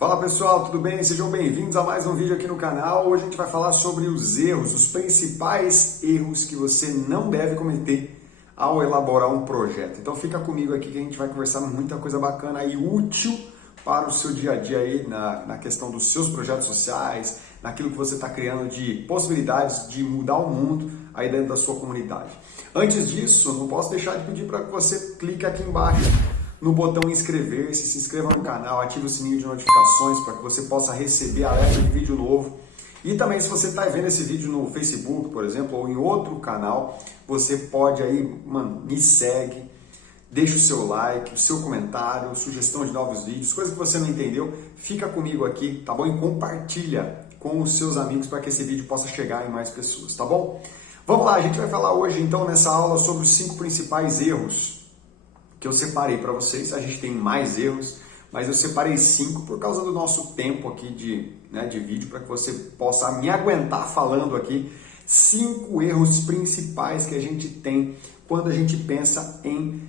Fala pessoal, tudo bem? Sejam bem-vindos a mais um vídeo aqui no canal. Hoje a gente vai falar sobre os erros, os principais erros que você não deve cometer ao elaborar um projeto. Então fica comigo aqui que a gente vai conversar muita coisa bacana e útil para o seu dia a dia aí na questão dos seus projetos sociais, naquilo que você está criando de possibilidades de mudar o mundo aí dentro da sua comunidade. Antes disso, não posso deixar de pedir para que você clique aqui embaixo no botão inscrever-se, se inscreva no canal, ative o sininho de notificações para que você possa receber alerta de vídeo novo. E também se você está vendo esse vídeo no Facebook, por exemplo, ou em outro canal, você pode aí, me segue, deixa o seu like, o seu comentário, sugestão de novos vídeos, coisa que você não entendeu, fica comigo aqui, tá bom? E compartilha com os seus amigos para que esse vídeo possa chegar em mais pessoas, tá bom? Vamos lá, a gente vai falar hoje então nessa aula sobre os 5 principais erros que eu separei para vocês. A gente tem mais erros, mas eu separei 5 por causa do nosso tempo aqui de vídeo, para que você possa me aguentar falando aqui 5 erros principais que a gente tem quando a gente pensa em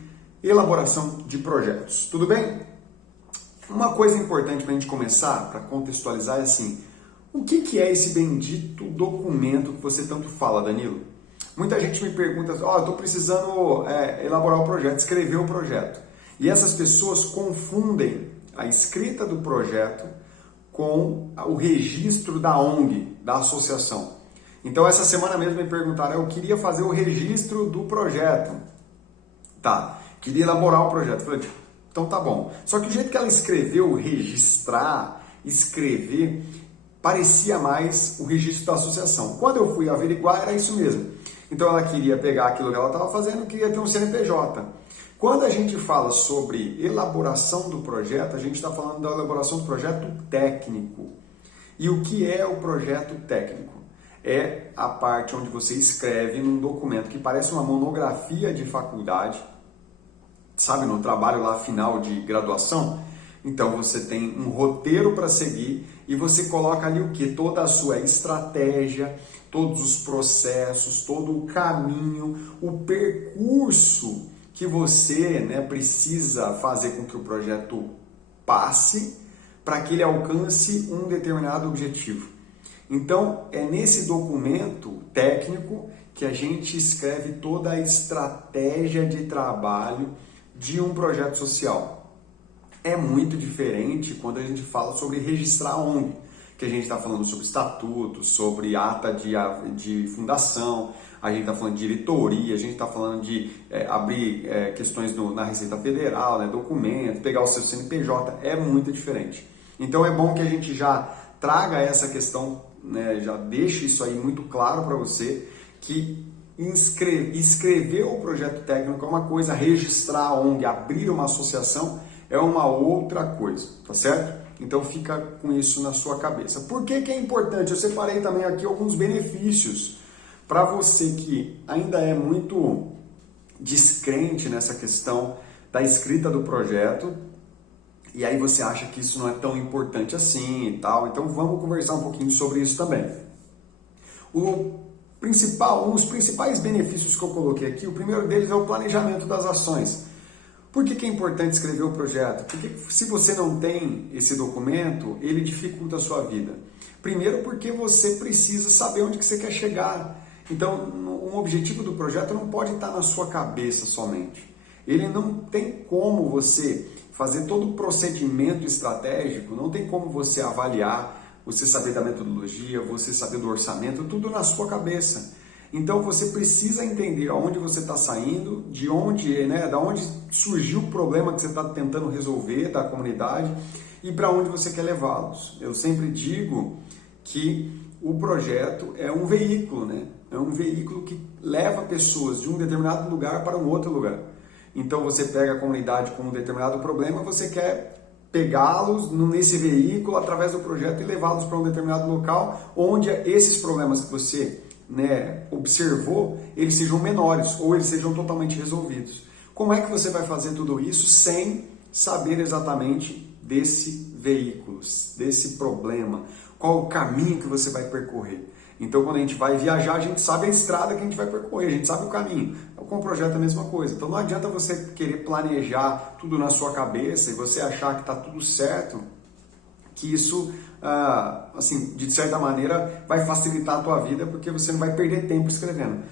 elaboração de projetos. Tudo bem? Uma coisa importante para a gente começar, para contextualizar, é assim, o que é esse bendito documento que você tanto fala, Danilo? Muita gente me pergunta, eu estou precisando elaborar o projeto, escrever o projeto. E essas pessoas confundem a escrita do projeto com o registro da ONG, da associação. Então essa semana mesmo me perguntaram, eu queria fazer o registro do projeto. Tá, queria elaborar o projeto. Eu falei, então tá bom. Só que o jeito que ela escreveu, registrar, escrever, parecia mais o registro da associação. Quando eu fui averiguar, era isso mesmo. Então ela queria pegar aquilo que ela estava fazendo, queria ter um CNPJ. Quando a gente fala sobre elaboração do projeto, a gente está falando da elaboração do projeto técnico. E o que é o projeto técnico? É a parte onde você escreve num documento que parece uma monografia de faculdade, sabe, no trabalho lá final de graduação. Então você tem um roteiro para seguir e você coloca ali o que? Toda a sua estratégia, todos os processos, todo o caminho, o percurso que você precisa fazer com que o projeto passe para que ele alcance um determinado objetivo. Então é nesse documento técnico que a gente escreve toda a estratégia de trabalho de um projeto social. É muito diferente quando a gente fala sobre registrar a ONG, que a gente está falando sobre estatuto, sobre ata de fundação, a gente está falando de diretoria, a gente está falando de abrir questões na Receita Federal, documento, pegar o seu CNPJ, é muito diferente. Então é bom que a gente já traga essa questão, já deixe isso aí muito claro para você, que escrever o projeto técnico é uma coisa, registrar a ONG, abrir uma associação é uma outra coisa, tá certo? Então fica com isso na sua cabeça. Por que é importante? Eu separei também aqui alguns benefícios para você que ainda é muito descrente nessa questão da escrita do projeto e aí você acha que isso não é tão importante assim e tal. Então vamos conversar um pouquinho sobre isso também. Um dos principais benefícios que eu coloquei aqui, o primeiro deles é o planejamento das ações. Por que é importante escrever o projeto? Porque se você não tem esse documento, ele dificulta a sua vida. Primeiro porque você precisa saber onde que você quer chegar. Então, um objetivo do projeto não pode estar na sua cabeça somente. Ele não tem como você fazer todo o procedimento estratégico, não tem como você avaliar, você saber da metodologia, você saber do orçamento, tudo na sua cabeça. Então você precisa entender aonde você está saindo, da onde surgiu o problema que você está tentando resolver da comunidade e para onde você quer levá-los. Eu sempre digo que o projeto é um veículo, É um veículo que leva pessoas de um determinado lugar para um outro lugar. Então você pega a comunidade com um determinado problema, você quer pegá-los nesse veículo através do projeto e levá-los para um determinado local onde esses problemas que você observou, eles sejam menores ou eles sejam totalmente resolvidos. Como é que você vai fazer tudo isso sem saber exatamente desse veículo, desse problema? Qual o caminho que você vai percorrer? Então, quando a gente vai viajar, a gente sabe a estrada que a gente vai percorrer, a gente sabe o caminho. Com o projeto é a mesma coisa. Então, não adianta você querer planejar tudo na sua cabeça e você achar que está tudo certo, que isso, assim, de certa maneira, vai facilitar a tua vida, porque você não vai perder tempo escrevendo.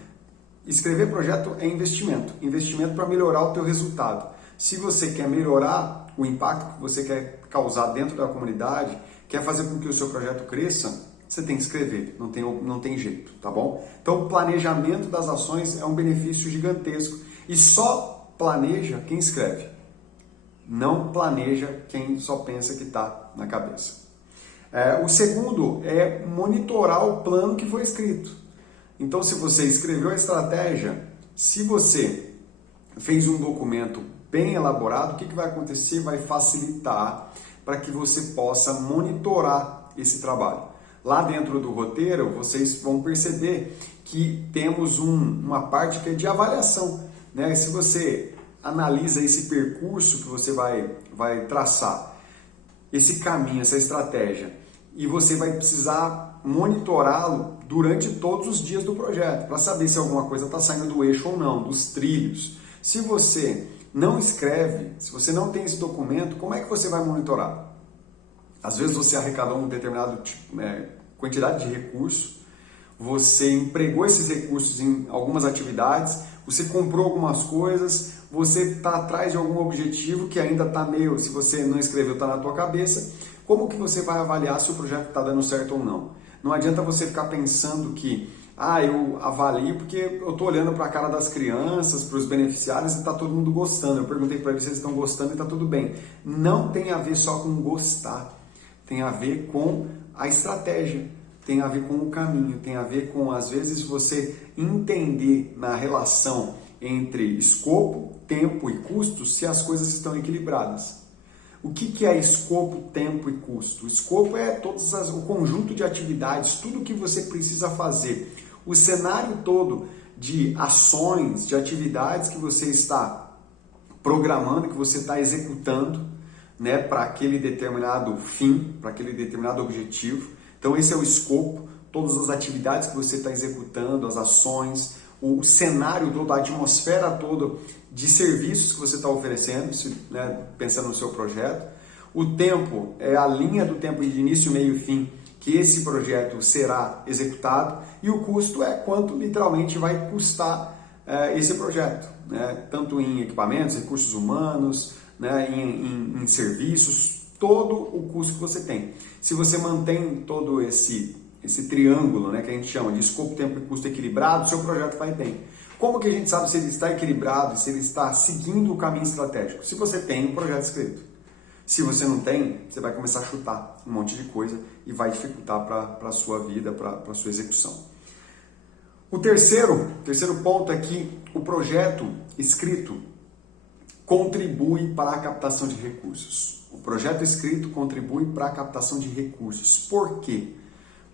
Escrever projeto é investimento para melhorar o teu resultado. Se você quer melhorar o impacto que você quer causar dentro da comunidade, quer fazer com que o seu projeto cresça, você tem que escrever, não tem jeito, tá bom? Então, o planejamento das ações é um benefício gigantesco e só planeja quem escreve. Não planeja quem só pensa que está na cabeça. O segundo é monitorar o plano que foi escrito. Então, se você escreveu a estratégia, se você fez um documento bem elaborado, o que vai acontecer? Vai facilitar para que você possa monitorar esse trabalho. Lá dentro do roteiro, vocês vão perceber que temos uma parte que é de avaliação, né? Se você analisa esse percurso que você vai traçar, esse caminho, essa estratégia, e você vai precisar monitorá-lo durante todos os dias do projeto, para saber se alguma coisa está saindo do eixo ou não, dos trilhos. Se você não escreve, se você não tem esse documento, como é que você vai monitorar? Às vezes você arrecadou uma determinada quantidade de recursos, você empregou esses recursos em algumas atividades, você comprou algumas coisas, você está atrás de algum objetivo que ainda está meio, se você não escreveu, está na tua cabeça. Como que você vai avaliar se o projeto está dando certo ou não? Não adianta você ficar pensando que eu avalio porque eu estou olhando para a cara das crianças, para os beneficiários e está todo mundo gostando. Eu perguntei para eles se eles estão gostando e está tudo bem. Não tem a ver só com gostar, tem a ver com a estratégia, tem a ver com o caminho, tem a ver com, às vezes, você entender na relação entre escopo, tempo e custo se as coisas estão equilibradas. O que é escopo, tempo e custo? O escopo é o conjunto de atividades, tudo que você precisa fazer, o cenário todo de ações, de atividades que você está programando, que você está executando, né, para aquele determinado fim, para aquele determinado objetivo. Então esse é o escopo, todas as atividades que você está executando, as ações, o cenário todo, a atmosfera toda de serviços que você está oferecendo, né, pensando no seu projeto. O tempo é a linha do tempo de início, meio e fim que esse projeto será executado, e o custo é quanto literalmente vai custar esse projeto, né, tanto em equipamentos, recursos humanos, né, em serviços, todo o custo que você tem. Se você mantém todo esse triângulo, né, que a gente chama de escopo, tempo e custo equilibrado, seu projeto vai bem. Como que a gente sabe se ele está equilibrado, se ele está seguindo o caminho estratégico? Se você tem um projeto escrito. Se você não tem, você vai começar a chutar um monte de coisa e vai dificultar para a sua vida, para a sua execução. O terceiro ponto é que o projeto escrito contribui para a captação de recursos. O projeto escrito contribui para a captação de recursos. Por quê?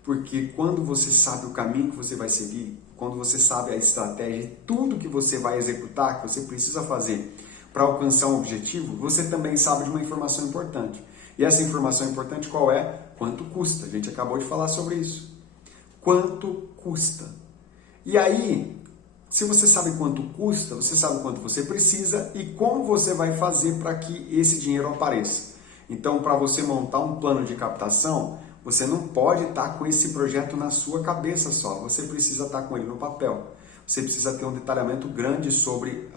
Porque quando você sabe o caminho que você vai seguir, quando você sabe a estratégia e tudo que você vai executar, que você precisa fazer para alcançar um objetivo, você também sabe de uma informação importante. E essa informação importante qual é? Quanto custa? A gente acabou de falar sobre isso. Quanto custa? E aí, se você sabe quanto custa, você sabe quanto você precisa e como você vai fazer para que esse dinheiro apareça. Então, para você montar um plano de captação, você não pode estar com esse projeto na sua cabeça só, você precisa estar com ele no papel. Você precisa ter um detalhamento grande sobre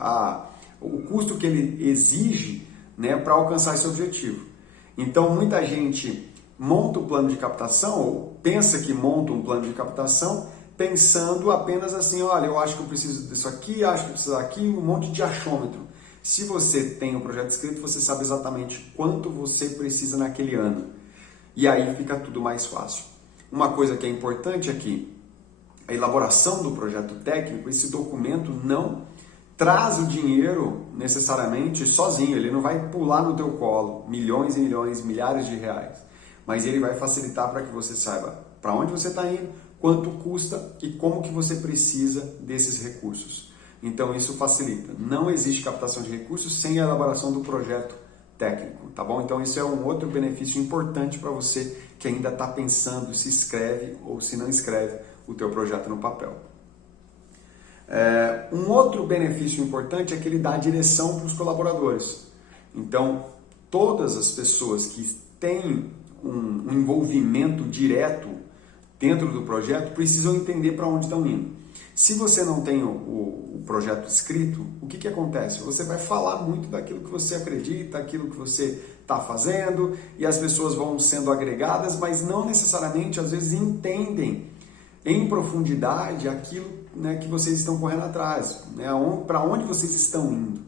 o custo que ele exige, né, para alcançar esse objetivo. Então, muita gente monta o plano de captação, ou pensa que monta um plano de captação, pensando apenas assim, olha, eu acho que eu preciso disso aqui, acho que eu preciso daquilo, um monte de achômetro. Se você tem um projeto escrito, você sabe exatamente quanto você precisa naquele ano. E aí fica tudo mais fácil. Uma coisa que é importante aqui, a elaboração do projeto técnico, esse documento não traz o dinheiro necessariamente sozinho, ele não vai pular no teu colo milhões e milhões, milhares de reais, mas ele vai facilitar para que você saiba para onde você está indo, quanto custa e como que você precisa desses recursos. Então isso facilita. Não existe captação de recursos sem a elaboração do projeto técnico, tá bom? Então isso é um outro benefício importante para você que ainda está pensando se escreve ou se não escreve o teu projeto no papel. Um outro benefício importante é que ele dá direção para os colaboradores. Então, todas as pessoas que têm um envolvimento direto dentro do projeto precisam entender para onde estão indo. Se você não tem o projeto escrito, o que acontece? Você vai falar muito daquilo que você acredita, aquilo que você está fazendo, e as pessoas vão sendo agregadas, mas não necessariamente, às vezes, entendem em profundidade aquilo, né, que vocês estão correndo atrás, né, para onde vocês estão indo.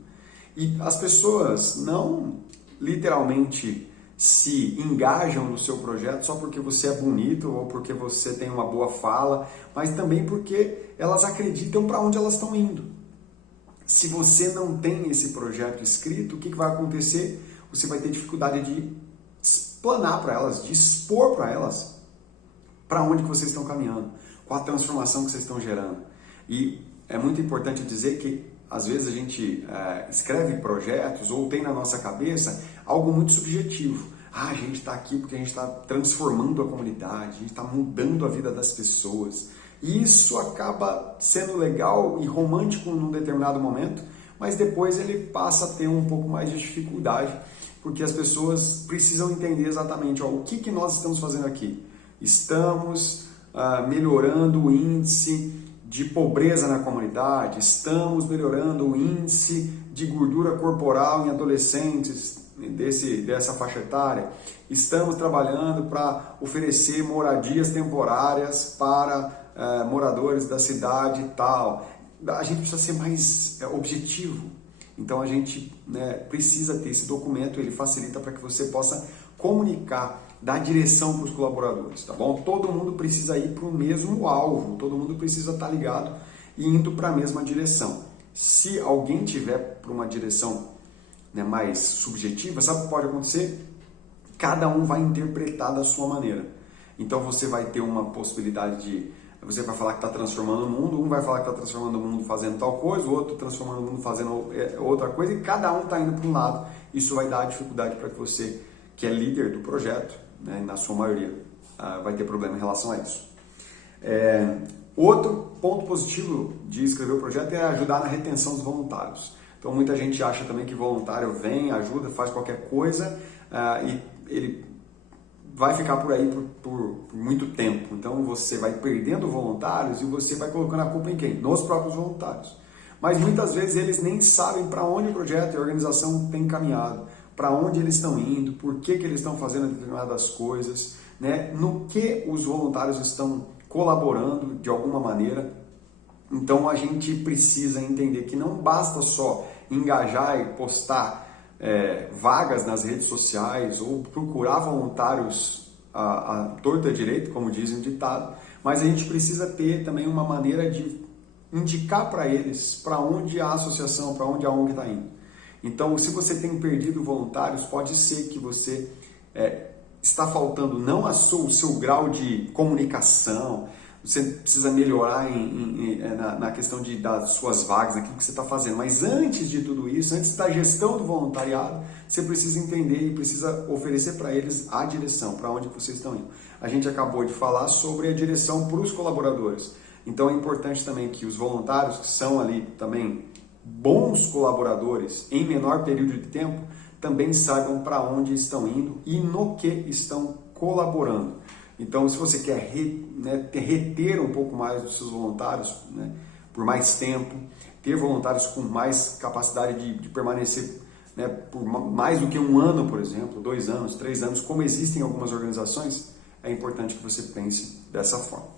E as pessoas não literalmente se engajam no seu projeto só porque você é bonito ou porque você tem uma boa fala, mas também porque elas acreditam para onde elas estão indo. Se você não tem esse projeto escrito, o que vai acontecer? Você vai ter dificuldade de explanar para elas, de expor para elas para onde que vocês estão caminhando, qual a transformação que vocês estão gerando. E é muito importante dizer que às vezes a gente escreve projetos ou tem na nossa cabeça algo muito subjetivo. A gente está aqui porque a gente está transformando a comunidade, a gente está mudando a vida das pessoas. E isso acaba sendo legal e romântico num determinado momento, mas depois ele passa a ter um pouco mais de dificuldade, porque as pessoas precisam entender exatamente o que nós estamos fazendo aqui. Estamos melhorando o índice de pobreza na comunidade, estamos melhorando o índice de gordura corporal em adolescentes dessa faixa etária, estamos trabalhando para oferecer moradias temporárias para moradores da cidade e tal. A gente precisa ser mais objetivo, então a gente, né, precisa ter esse documento, ele facilita para que você possa comunicar, dar direção para os colaboradores, tá bom? Todo mundo precisa ir para o mesmo alvo, todo mundo precisa estar ligado e indo para a mesma direção. Se alguém tiver para uma direção, né, mais subjetiva, sabe o que pode acontecer? Cada um vai interpretar da sua maneira. Então você vai ter uma possibilidade de... Você vai falar que está transformando o mundo, um vai falar que está transformando o mundo fazendo tal coisa, o outro transformando o mundo fazendo outra coisa, e cada um está indo para um lado. Isso vai dar dificuldade para que você, que é líder do projeto, né, na sua maioria, vai ter problema em relação a isso. Outro ponto positivo de escrever o projeto é ajudar na retenção dos voluntários. Então muita gente acha também que voluntário vem, ajuda, faz qualquer coisa e ele vai ficar por aí por muito tempo. Então você vai perdendo voluntários e você vai colocando a culpa em quem? Nos próprios voluntários. Mas muitas vezes eles nem sabem para onde o projeto e a organização tem caminhado, para onde eles estão indo, por que eles estão fazendo determinadas coisas, né? No que os voluntários estão colaborando de alguma maneira. Então a gente precisa entender que não basta só engajar e postar vagas nas redes sociais ou procurar voluntários à torta e à direita, como dizem o ditado, mas a gente precisa ter também uma maneira de indicar para eles para onde a associação, para onde a ONG está indo. Então, se você tem perdido voluntários, pode ser que você está faltando não o seu grau de comunicação, você precisa melhorar na questão das suas vagas, naquilo que você está fazendo. Mas antes de tudo isso, antes da gestão do voluntariado, você precisa entender e precisa oferecer para eles a direção, para onde vocês estão indo. A gente acabou de falar sobre a direção para os colaboradores. Então é importante também que os voluntários, que são ali também bons colaboradores em menor período de tempo, também saibam para onde estão indo e no que estão colaborando. Então, se você quer reter um pouco mais dos seus voluntários, né, por mais tempo, ter voluntários com mais capacidade de permanecer, né, por mais do que 1 ano, por exemplo, 2 anos, 3 anos, como existem em algumas organizações, é importante que você pense dessa forma.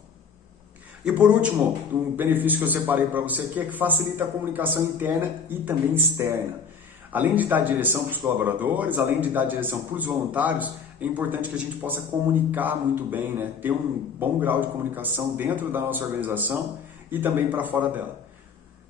E por último, um benefício que eu separei para você aqui é que facilita a comunicação interna e também externa. Além de dar direção para os colaboradores, além de dar direção para os voluntários, é importante que a gente possa comunicar muito bem, né? Ter um bom grau de comunicação dentro da nossa organização e também para fora dela.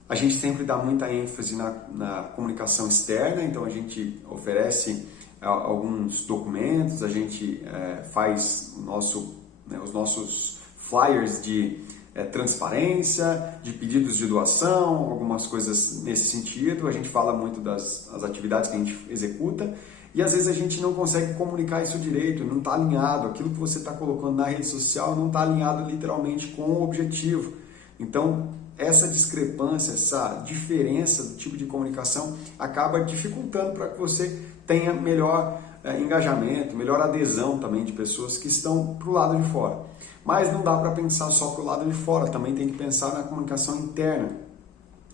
A gente sempre dá muita ênfase na comunicação externa, então a gente oferece alguns documentos, a gente faz os nossos flyers de transparência, de pedidos de doação, algumas coisas nesse sentido. A gente fala muito das atividades que a gente executa e às vezes a gente não consegue comunicar isso direito, não está alinhado, aquilo que você está colocando na rede social não está alinhado literalmente com o objetivo. Então, essa discrepância, essa diferença do tipo de comunicação acaba dificultando para que você tenha melhor engajamento, melhor adesão também de pessoas que estão para o lado de fora. Mas não dá para pensar só para o lado de fora, também tem que pensar na comunicação interna.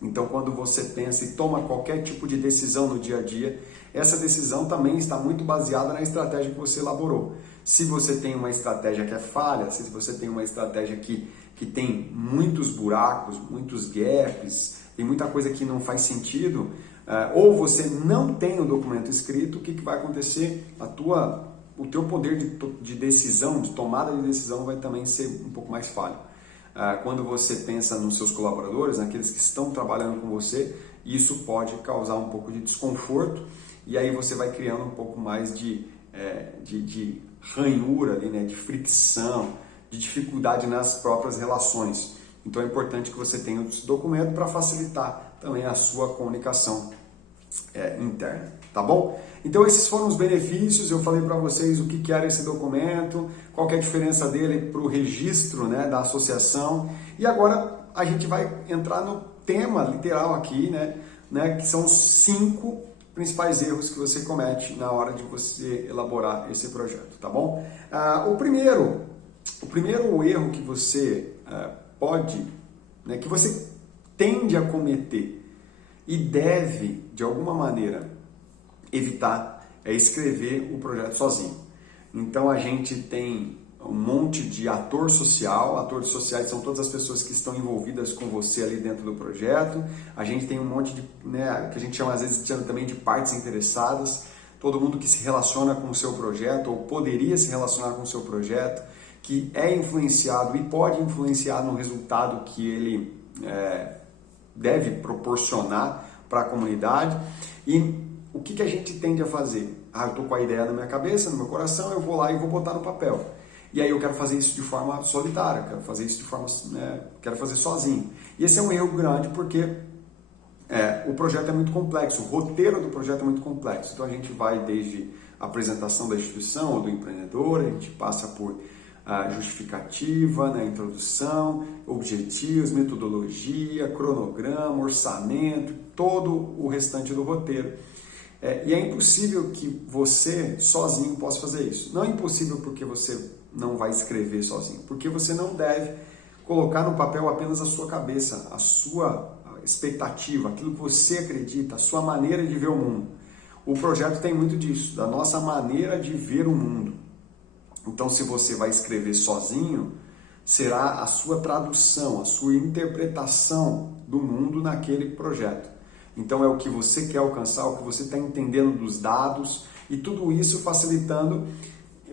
Então, quando você pensa e toma qualquer tipo de decisão no dia a dia, essa decisão também está muito baseada na estratégia que você elaborou. Se você tem uma estratégia que é falha, se você tem uma estratégia que tem muitos buracos, muitos gaps, tem muita coisa que não faz sentido, ou você não tem o documento escrito, o que vai acontecer? O teu poder de decisão, de tomada de decisão vai também ser um pouco mais falho. Quando você pensa nos seus colaboradores, naqueles que estão trabalhando com você, isso pode causar um pouco de desconforto e aí você vai criando um pouco mais de ranhura, ali, né? De fricção, de dificuldade nas próprias relações. Então é importante que você tenha esse documento para facilitar também a sua comunicação interna, tá bom? Então esses foram os benefícios, eu falei para vocês o que era esse documento, qual que é a diferença dele para o registro, né, da associação, e agora a gente vai entrar no tema literal aqui, né, que são os 5 principais erros que você comete na hora de você elaborar esse projeto, tá bom? O primeiro erro que você pode, né, que você tende a cometer e deve, de alguma maneira, evitar é escrever o projeto sozinho. Então a gente tem um monte de atores sociais são todas as pessoas que estão envolvidas com você ali dentro do projeto, a gente tem um monte de, né, que a gente chama às vezes também de partes interessadas, todo mundo que se relaciona com o seu projeto ou poderia se relacionar com o seu projeto, que é influenciado e pode influenciar no resultado que ele deve proporcionar para a comunidade. E o que a gente tende a fazer? Eu estou com a ideia na minha cabeça, no meu coração, eu vou lá e vou botar no papel. E aí eu quero fazer isso de forma solitária, quero fazer isso de forma, quero fazer sozinho. E esse é um erro grande porque o projeto é muito complexo, o roteiro do projeto é muito complexo. Então a gente vai desde a apresentação da instituição ou do empreendedor, a gente passa por justificativa, né, introdução, objetivos, metodologia, cronograma, orçamento, todo o restante do roteiro. E é impossível que você sozinho possa fazer isso. Não é impossível porque você não vai escrever sozinho, porque você não deve colocar no papel apenas a sua cabeça, a sua expectativa, aquilo que você acredita, a sua maneira de ver o mundo. O projeto tem muito disso, da nossa maneira de ver o mundo. Então, se você vai escrever sozinho, será a sua tradução, a sua interpretação do mundo naquele projeto. Então, é o que você quer alcançar, o que você está entendendo dos dados e tudo isso facilitando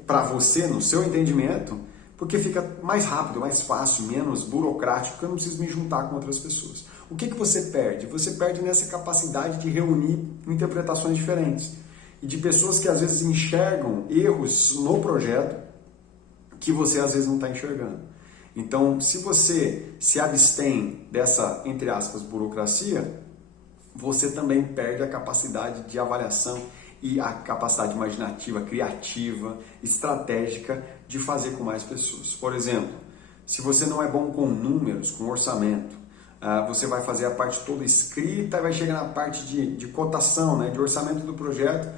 para você, no seu entendimento, porque fica mais rápido, mais fácil, menos burocrático, porque eu não preciso me juntar com outras pessoas. O que você perde? Você perde nessa capacidade de reunir interpretações diferentes e de pessoas que às vezes enxergam erros no projeto que você às vezes não está enxergando. Então, se você se abstém dessa, entre aspas, burocracia, você também perde a capacidade de avaliação e a capacidade imaginativa, criativa, estratégica de fazer com mais pessoas. Por exemplo, se você não é bom com números, com orçamento, você vai fazer a parte toda escrita e vai chegar na parte de cotação, né, de orçamento do projeto.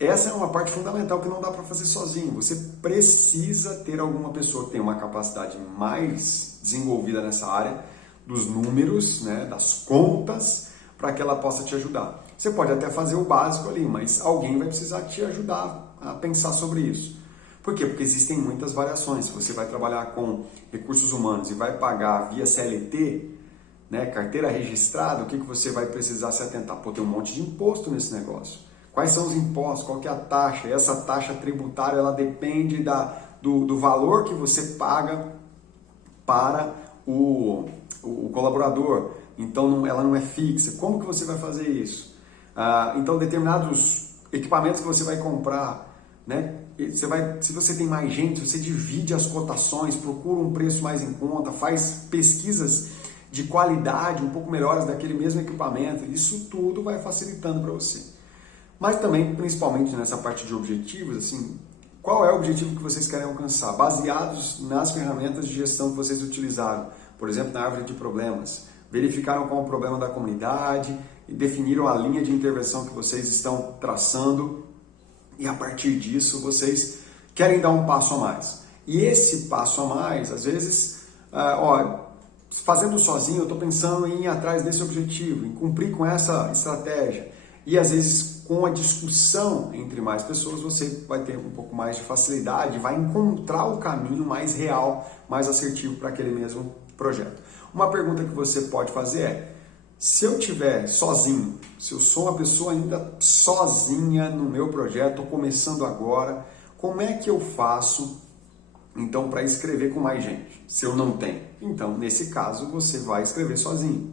Essa é uma parte fundamental que não dá para fazer sozinho. Você precisa ter alguma pessoa que tenha uma capacidade mais desenvolvida nessa área dos números, né, das contas, para que ela possa te ajudar. Você pode até fazer o básico ali, mas alguém vai precisar te ajudar a pensar sobre isso. Por quê? Porque existem muitas variações. Se você vai trabalhar com recursos humanos e vai pagar via CLT, né, carteira registrada, o que você vai precisar se atentar? Pô, tem um monte de imposto nesse negócio. Quais são os impostos? Qual que é a taxa? E essa taxa tributária ela depende do valor que você paga para o colaborador. Então ela não é fixa. Como que você vai fazer isso? Então determinados equipamentos que você vai comprar, né? Se você tem mais gente, você divide as cotações, procura um preço mais em conta, faz pesquisas de qualidade um pouco melhores daquele mesmo equipamento. Isso tudo vai facilitando para você. Mas também, principalmente nessa parte de objetivos, assim, qual é o objetivo que vocês querem alcançar? Baseados nas ferramentas de gestão que vocês utilizaram. Por exemplo, na árvore de problemas. Verificaram qual é o problema da comunidade, definiram a linha de intervenção que vocês estão traçando e a partir disso vocês querem dar um passo a mais. E esse passo a mais, às vezes, fazendo sozinho, eu estou pensando em ir atrás desse objetivo, em cumprir com essa estratégia. E às vezes, com a discussão entre mais pessoas, você vai ter um pouco mais de facilidade, vai encontrar o caminho mais real, mais assertivo para aquele mesmo projeto. Uma pergunta que você pode fazer é: se eu estiver sozinho, se eu sou uma pessoa ainda sozinha no meu projeto, estou começando agora, como é que eu faço então para escrever com mais gente, se eu não tenho? Então, nesse caso, você vai escrever sozinho.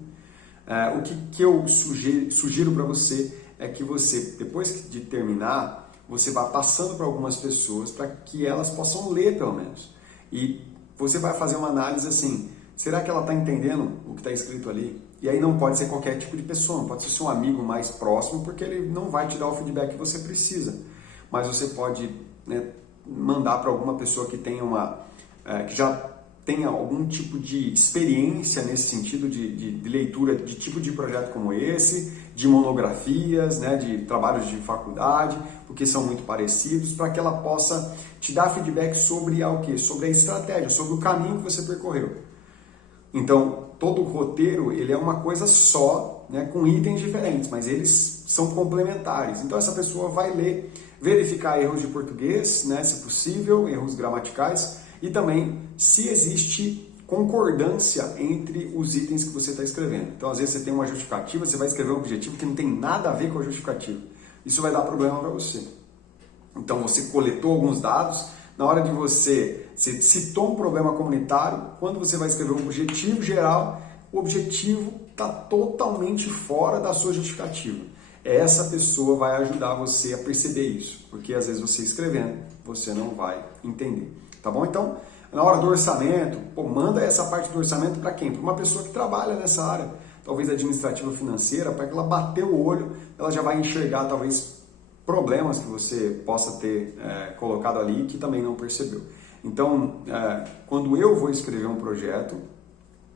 O que eu sugiro para você é que você, depois de terminar, você vá passando para algumas pessoas para que elas possam ler pelo menos. E você vai fazer uma análise assim: será que ela está entendendo o que está escrito ali? E aí não pode ser qualquer tipo de pessoa, não pode ser seu amigo mais próximo, porque ele não vai te dar o feedback que você precisa. Mas você pode, né, mandar para alguma pessoa que tenha que já tenha algum tipo de experiência nesse sentido de leitura de tipo de projeto como esse, de monografias, né, de trabalhos de faculdade, porque são muito parecidos, para que ela possa te dar feedback sobre sobre a estratégia, sobre o caminho que você percorreu. Então, todo o roteiro ele é uma coisa só, né, com itens diferentes, mas eles são complementares. Então, essa pessoa vai ler, verificar erros de português, né, se possível, erros gramaticais, e também se existe concordância entre os itens que você está escrevendo. Então, às vezes você tem uma justificativa, você vai escrever um objetivo que não tem nada a ver com a justificativa. Isso vai dar problema para você. Então, você coletou alguns dados, na hora de você citou um problema comunitário, quando você vai escrever um objetivo geral, o objetivo está totalmente fora da sua justificativa. Essa pessoa vai ajudar você a perceber isso, porque às vezes você escrevendo, você não vai entender. Tá bom? Então, na hora do orçamento, manda essa parte do orçamento para quem? Para uma pessoa que trabalha nessa área, talvez administrativa financeira, para que ela bater o olho, ela já vai enxergar talvez problemas que você possa ter colocado ali que também não percebeu. Então, quando eu vou escrever um projeto,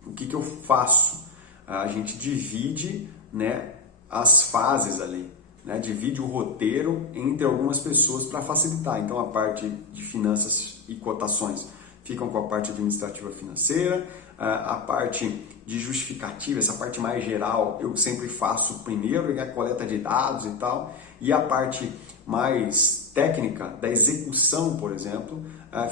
o que eu faço? A gente divide, né, as fases ali, né, divide o roteiro entre algumas pessoas para facilitar. Então, a parte de finanças e cotações ficam com a parte administrativa financeira, a parte de justificativa, essa parte mais geral, eu sempre faço primeiro, a coleta de dados e tal, e a parte mais técnica da execução, por exemplo,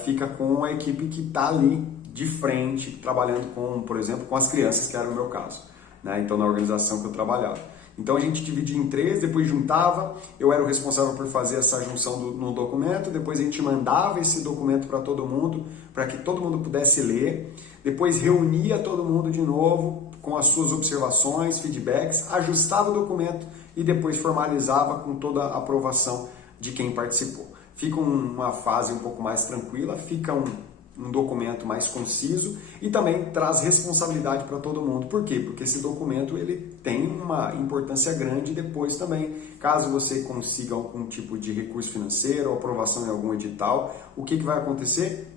fica com a equipe que está ali de frente, trabalhando com, por exemplo, com as crianças, que era o meu caso, né? Então, na organização que eu trabalhava. Então, a gente dividia em 3, depois juntava, eu era o responsável por fazer essa junção no documento, depois a gente mandava esse documento para todo mundo, para que todo mundo pudesse ler, depois reunia todo mundo de novo com as suas observações, feedbacks, ajustava o documento e depois formalizava com toda a aprovação de quem participou. Fica uma fase um pouco mais tranquila, fica um documento mais conciso e também traz responsabilidade para todo mundo. Por quê? Porque esse documento ele tem uma importância grande depois também. Caso você consiga algum tipo de recurso financeiro ou aprovação em algum edital, o que vai acontecer?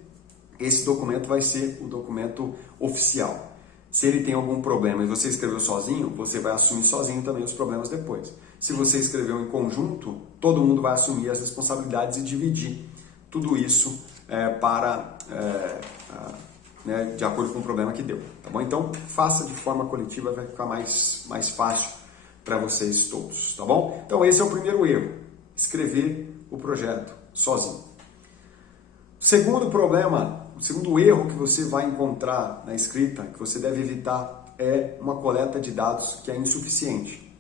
Esse documento vai ser o documento oficial. Se ele tem algum problema e você escreveu sozinho, você vai assumir sozinho também os problemas depois. Se você escreveu em conjunto, todo mundo vai assumir as responsabilidades e dividir tudo isso né, de acordo com o problema que deu. Tá bom? Então, faça de forma coletiva, vai ficar mais fácil para vocês todos. Tá bom? Então, esse é o primeiro erro, escrever o projeto sozinho. Segundo problema, o segundo erro que você vai encontrar na escrita, que você deve evitar, é uma coleta de dados que é insuficiente.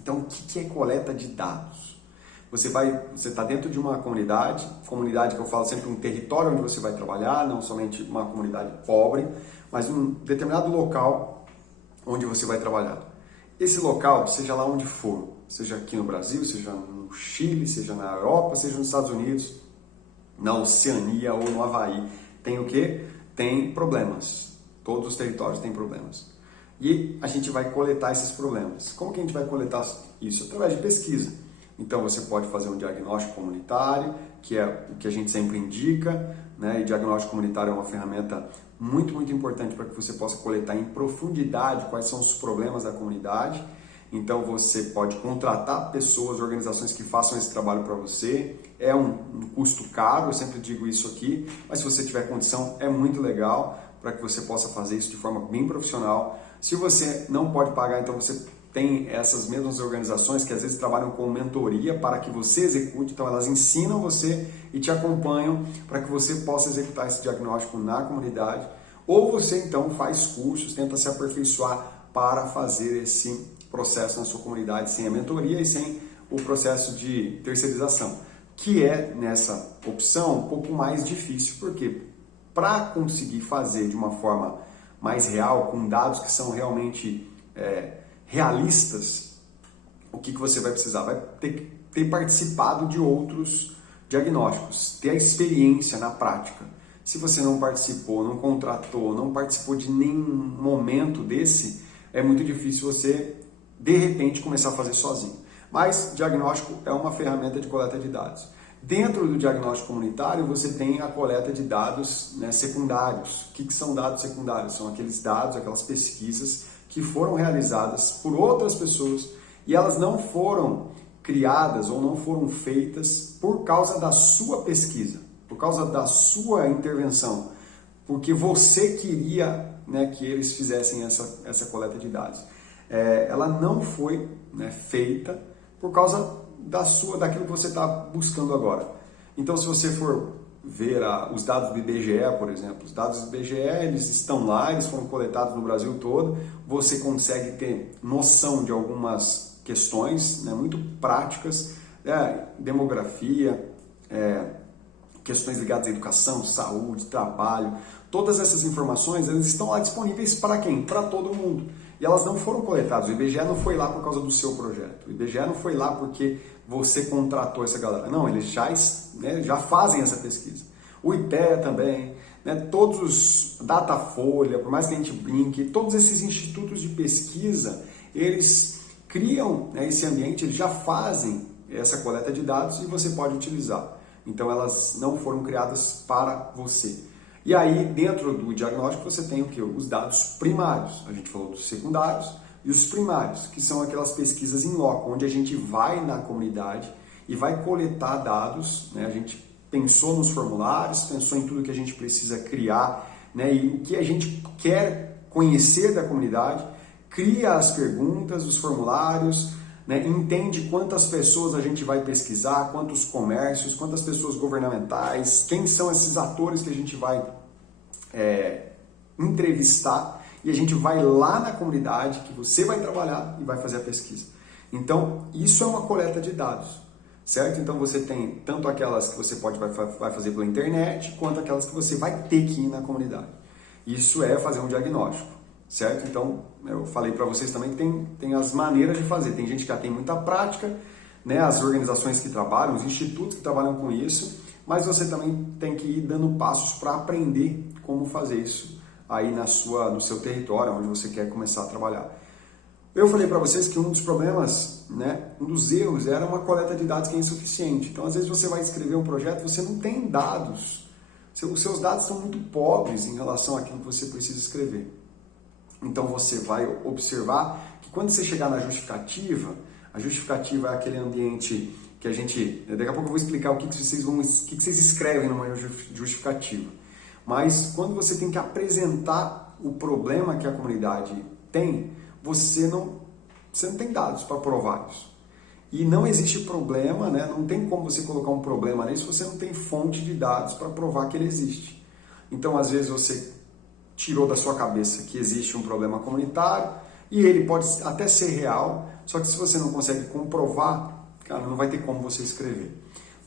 Então, o que é coleta de dados? Você está dentro de uma comunidade que eu falo sempre um território onde você vai trabalhar, não somente uma comunidade pobre, mas um determinado local onde você vai trabalhar. Esse local, seja lá onde for, seja aqui no Brasil, seja no Chile, seja na Europa, seja nos Estados Unidos, na Oceania ou no Havaí, tem o quê? Tem problemas. Todos os territórios têm problemas. E a gente vai coletar esses problemas. Como que a gente vai coletar isso? Através de pesquisa. Então você pode fazer um diagnóstico comunitário, que é o que a gente sempre indica, né? E diagnóstico comunitário é uma ferramenta muito, muito importante para que você possa coletar em profundidade quais são os problemas da comunidade. Então você pode contratar pessoas, organizações que façam esse trabalho para você. É um custo caro, eu sempre digo isso aqui, mas se você tiver condição é muito legal para que você possa fazer isso de forma bem profissional. Se você não pode pagar, então você tem essas mesmas organizações que às vezes trabalham com mentoria para que você execute, então elas ensinam você e te acompanham para que você possa executar esse diagnóstico na comunidade, ou você então faz cursos, tenta se aperfeiçoar para fazer esse processo na sua comunidade sem a mentoria e sem o processo de terceirização, que é nessa opção um pouco mais difícil, porque para conseguir fazer de uma forma mais real, com dados que são realmente realistas, o que você vai precisar? Vai ter que ter participado de outros diagnósticos, ter a experiência na prática. Se você não participou, não contratou, não participou de nenhum momento desse, é muito difícil você, de repente, começar a fazer sozinho. Mas diagnóstico é uma ferramenta de coleta de dados. Dentro do diagnóstico comunitário, você tem a coleta de dados, né, secundários. O que são dados secundários? São aqueles dados, aquelas pesquisas que foram realizadas por outras pessoas e elas não foram criadas ou não foram feitas por causa da sua pesquisa, por causa da sua intervenção, porque você queria, né, que eles fizessem essa coleta de dados. Ela não foi, né, feita por causa daquilo que você está buscando agora. Então, se você for ver os dados do IBGE, por exemplo, os dados do IBGE, eles estão lá, eles foram coletados no Brasil todo, você consegue ter noção de algumas questões, né, muito práticas, demografia, questões ligadas à educação, saúde, trabalho, todas essas informações, elas estão lá disponíveis para quem? Para todo mundo. E elas não foram coletadas, o IBGE não foi lá por causa do seu projeto, o IBGE não foi lá porque você contratou essa galera, não, eles já fazem essa pesquisa. O IPEA também, né, todos os Datafolha, por mais que a gente brinque, todos esses institutos de pesquisa, eles criam, né, esse ambiente, eles já fazem essa coleta de dados e você pode utilizar. Então elas não foram criadas para você. E aí, dentro do diagnóstico, você tem o quê? Os dados primários. A gente falou dos secundários e os primários, que são aquelas pesquisas em loco, onde a gente vai na comunidade e vai coletar dados, né? A gente pensou nos formulários, pensou em tudo que a gente precisa criar, né? E o que a gente quer conhecer da comunidade, cria as perguntas, os formulários, né? Entende quantas pessoas a gente vai pesquisar, quantos comércios, quantas pessoas governamentais, quem são esses atores que a gente vai entrevistar, e a gente vai lá na comunidade que você vai trabalhar e vai fazer a pesquisa. Então, isso é uma coleta de dados, certo? Então você tem tanto aquelas que você vai fazer pela internet, quanto aquelas que você vai ter que ir na comunidade. Isso é fazer um diagnóstico, certo? Então, eu falei para vocês também que tem as maneiras de fazer. Tem gente que já tem muita prática, né? As organizações que trabalham, os institutos que trabalham com isso, mas você também tem que ir dando passos para aprender como fazer isso aí no seu território, onde você quer começar a trabalhar. Eu falei para vocês que um dos problemas, né, um dos erros era uma coleta de dados que é insuficiente. Então, às vezes você vai escrever um projeto, você não tem dados. Os seus dados são muito pobres em relação àquilo que você precisa escrever. Então, você vai observar que quando você chegar na justificativa, a justificativa é aquele ambiente que a gente... Daqui a pouco eu vou explicar o que vocês escrevem numa justificativa. Mas quando você tem que apresentar o problema que a comunidade tem, você não tem dados para provar isso. E não existe problema, né? Não tem como você colocar um problema nisso se você não tem fonte de dados para provar que ele existe. Então, às vezes, você tirou da sua cabeça que existe um problema comunitário e ele pode até ser real, só que se você não consegue comprovar, cara, não vai ter como você escrever.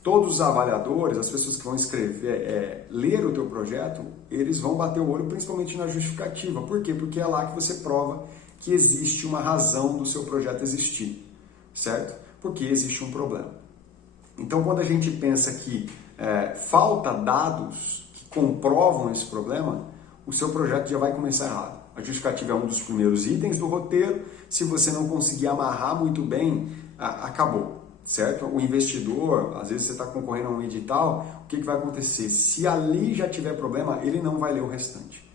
Todos os avaliadores, as pessoas que vão escrever, ler o teu projeto, eles vão bater o olho principalmente na justificativa. Por quê? Porque é lá que você prova que existe uma razão do seu projeto existir, certo? Porque existe um problema. Então, quando a gente pensa que falta dados que comprovam esse problema, o seu projeto já vai começar errado. A justificativa é um dos primeiros itens do roteiro. Se você não conseguir amarrar muito bem, acabou. Certo? O investidor, às vezes você está concorrendo a um edital, o que vai acontecer? Se ali já tiver problema, ele não vai ler o restante.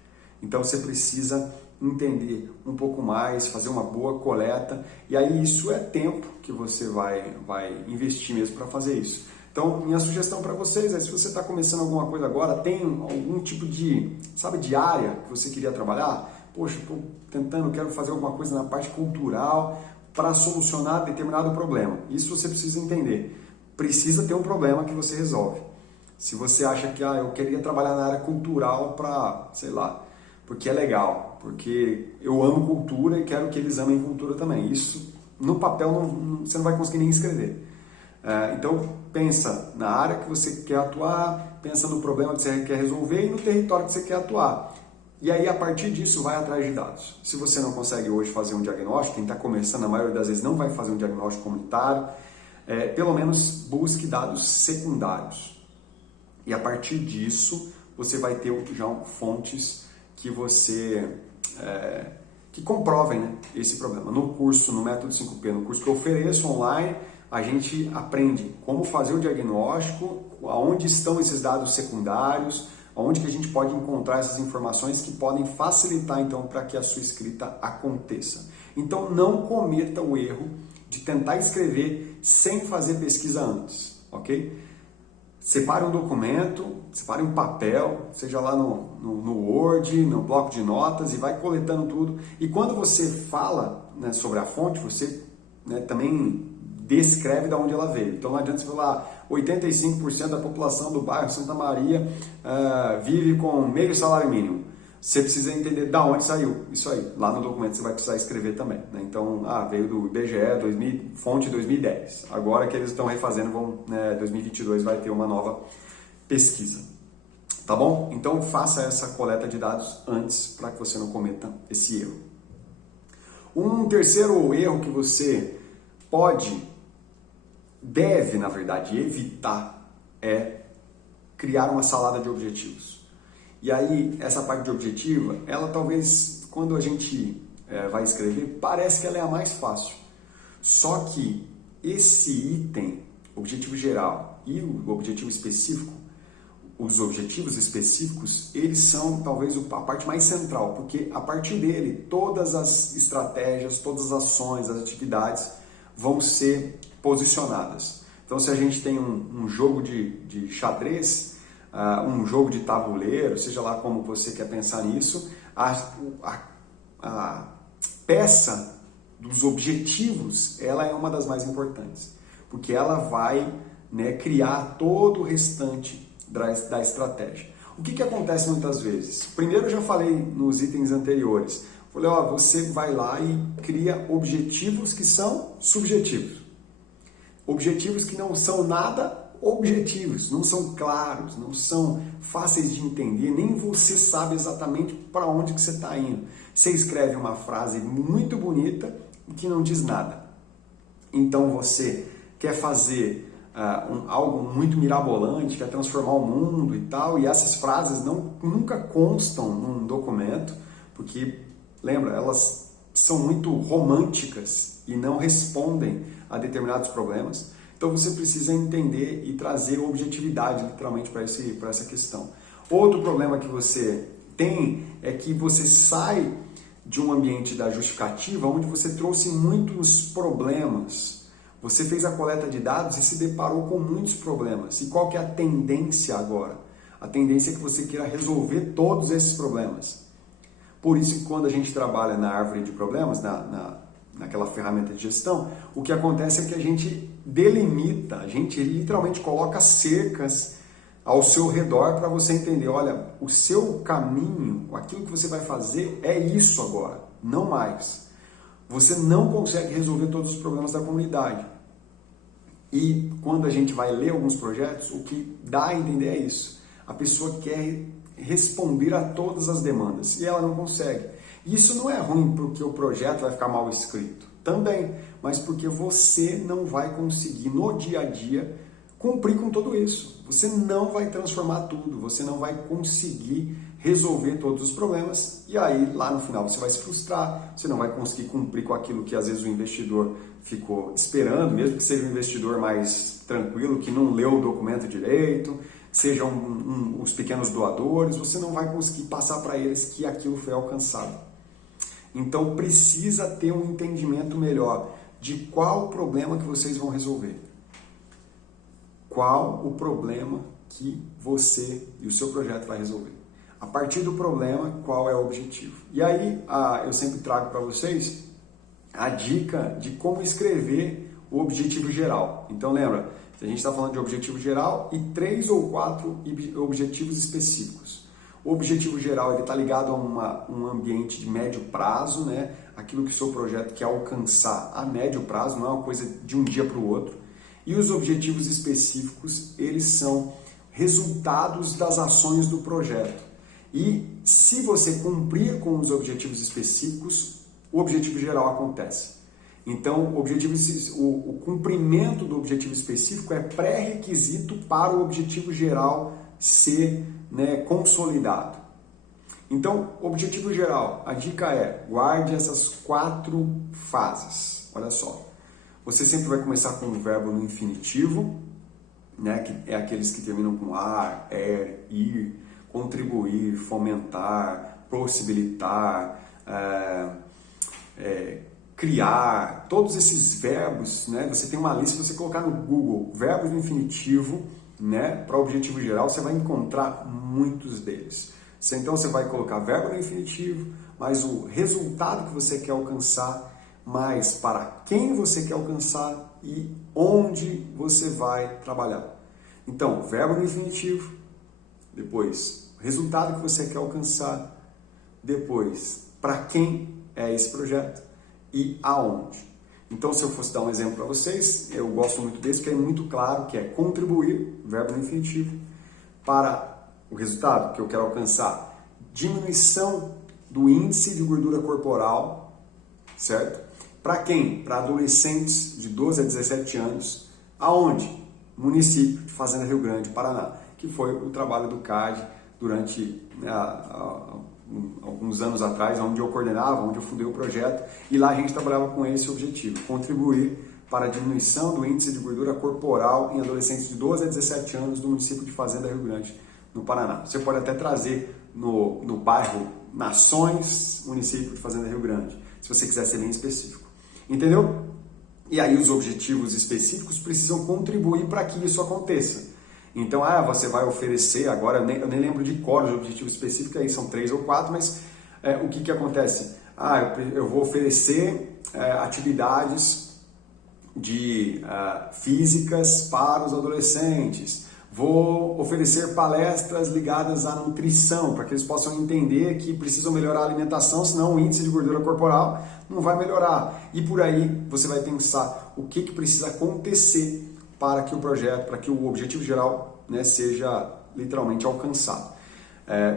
Então você precisa entender um pouco mais, fazer uma boa coleta, e aí isso é tempo que você vai investir mesmo para fazer isso. Então, minha sugestão para vocês é, se você está começando alguma coisa agora, tem algum tipo de, de área que você queria trabalhar? Poxa, estou tentando, quero fazer alguma coisa na parte cultural para solucionar determinado problema. Isso você precisa entender. Precisa ter um problema que você resolve. Se você acha que eu queria trabalhar na área cultural para, sei lá, porque é legal, porque eu amo cultura e quero que eles amem cultura também. Isso, no papel, você não vai conseguir nem escrever. Então, pensa na área que você quer atuar, pensa no problema que você quer resolver e no território que você quer atuar. E aí, a partir disso, vai atrás de dados. Se você não consegue hoje fazer um diagnóstico, quem está começando, a maioria das vezes não vai fazer um diagnóstico comunitário, pelo menos busque dados secundários. E a partir disso, você vai ter já fontes que que comprovem, né, esse problema. No curso, no Método 5P, no curso que eu ofereço online, a gente aprende como fazer o diagnóstico, aonde estão esses dados secundários, aonde que a gente pode encontrar essas informações que podem facilitar, então, para que a sua escrita aconteça. Então, não cometa o erro de tentar escrever sem fazer pesquisa antes, ok? Separe um documento, separe um papel, seja lá no Word, no bloco de notas, e vai coletando tudo. E quando você fala, né, sobre a fonte, você, né, também descreve de onde ela veio. Então não adianta você falar 85% da população do bairro Santa Maria vive com meio salário mínimo. Você precisa entender de onde saiu isso aí. Lá no documento você vai precisar escrever também, né? Então, veio do IBGE, fonte 2010. Agora que eles estão refazendo, 2022 vai ter uma nova pesquisa. Tá bom? Então, faça essa coleta de dados antes para que você não cometa esse erro. Um terceiro erro que você deve, na verdade, evitar é criar uma salada de objetivos. E aí, essa parte de objetiva, ela talvez, quando a gente vai escrever, parece que ela é a mais fácil. Só que esse item, objetivo geral e o objetivo específico, os objetivos específicos, eles são talvez a parte mais central, porque a partir dele, todas as estratégias, todas as ações, as atividades vão ser posicionadas. Então, se a gente tem um jogo de xadrez, um jogo de tabuleiro, seja lá como você quer pensar nisso, a peça dos objetivos, ela é uma das mais importantes, porque ela vai, né, criar todo o restante da estratégia. O que acontece muitas vezes? Primeiro, eu já falei nos itens anteriores, falei, você vai lá e cria objetivos que são subjetivos. Objetivos que não são nada objetivos, não são claros, não são fáceis de entender, nem você sabe exatamente para onde que você está indo. Você escreve uma frase muito bonita e que não diz nada. Então você quer fazer algo muito mirabolante, quer transformar o mundo e tal, e essas frases nunca constam num documento, porque, lembra, elas são muito românticas e não respondem a determinados problemas. Então você precisa entender e trazer objetividade, literalmente, para essa questão. Outro problema que você tem é que você sai de um ambiente da justificativa, onde você trouxe muitos problemas. Você fez a coleta de dados e se deparou com muitos problemas. E qual que é a tendência agora? A tendência é que você queira resolver todos esses problemas. Por isso que quando a gente trabalha na árvore de problemas, naquela ferramenta de gestão, o que acontece é que a gente delimita, a gente literalmente coloca cercas ao seu redor para você entender, olha, o seu caminho, aquilo que você vai fazer é isso agora, não mais. Você não consegue resolver todos os problemas da comunidade. E quando a gente vai ler alguns projetos, o que dá a entender é isso. A pessoa quer responder a todas as demandas e ela não consegue. Isso não é ruim porque o projeto vai ficar mal escrito, também, mas porque você não vai conseguir no dia a dia cumprir com tudo isso. Você não vai transformar tudo, você não vai conseguir resolver todos os problemas e aí lá no final você vai se frustrar, você não vai conseguir cumprir com aquilo que às vezes o investidor ficou esperando, mesmo que seja um investidor mais tranquilo, que não leu o documento direito, sejam os pequenos doadores, você não vai conseguir passar para eles que aquilo foi alcançado. Então precisa ter um entendimento melhor de qual o problema que vocês vão resolver. Qual o problema que você e o seu projeto vai resolver. A partir do problema, qual é o objetivo. E aí eu sempre trago para vocês a dica de como escrever o objetivo geral. Então lembra, a gente está falando de objetivo geral e 3 ou 4 objetivos específicos. O objetivo geral está ligado a um ambiente de médio prazo, né? Aquilo que o seu projeto quer alcançar a médio prazo, não é uma coisa de um dia para o outro. E os objetivos específicos, eles são resultados das ações do projeto. E se você cumprir com os objetivos específicos, o objetivo geral acontece. Então, o cumprimento do objetivo específico é pré-requisito para o objetivo geral ser, né, consolidado. Então, objetivo geral, a dica é, guarde essas 4 fases. Olha só, você sempre vai começar com um verbo no infinitivo, né, que é aqueles que terminam com ar, ir, contribuir, fomentar, possibilitar, criar, todos esses verbos, né? Você tem uma lista, se você colocar no Google verbos no infinitivo, né, para o objetivo geral, você vai encontrar muitos deles. Então você vai colocar verbo no infinitivo, mais o resultado que você quer alcançar, mais para quem você quer alcançar e onde você vai trabalhar. Então, verbo no infinitivo, depois resultado que você quer alcançar, depois para quem é esse projeto e aonde. Então, se eu fosse dar um exemplo para vocês, eu gosto muito desse, que é muito claro, que é contribuir, verbo no infinitivo, para o resultado que eu quero alcançar, diminuição do índice de gordura corporal, certo? Para quem? Para adolescentes de 12 a 17 anos, aonde? Município de Fazenda Rio Grande, Paraná, que foi o trabalho do CAD durante alguns anos atrás, onde eu coordenava, onde eu fundei o projeto, e lá a gente trabalhava com esse objetivo, contribuir para a diminuição do índice de gordura corporal em adolescentes de 12 a 17 anos do município de Fazenda Rio Grande, no Paraná. Você pode até trazer no bairro Nações, município de Fazenda Rio Grande, se você quiser ser bem específico. Entendeu? E aí os objetivos específicos precisam contribuir para que isso aconteça. Então, você vai oferecer, agora eu nem lembro de cor os objetivos específicos, aí são 3 ou 4, mas o que acontece? Eu vou oferecer atividades físicas para os adolescentes, vou oferecer palestras ligadas à nutrição, para que eles possam entender que precisam melhorar a alimentação, senão o índice de gordura corporal não vai melhorar. E por aí você vai pensar o que precisa acontecer para que o projeto, para que o objetivo geral, né, seja literalmente alcançado.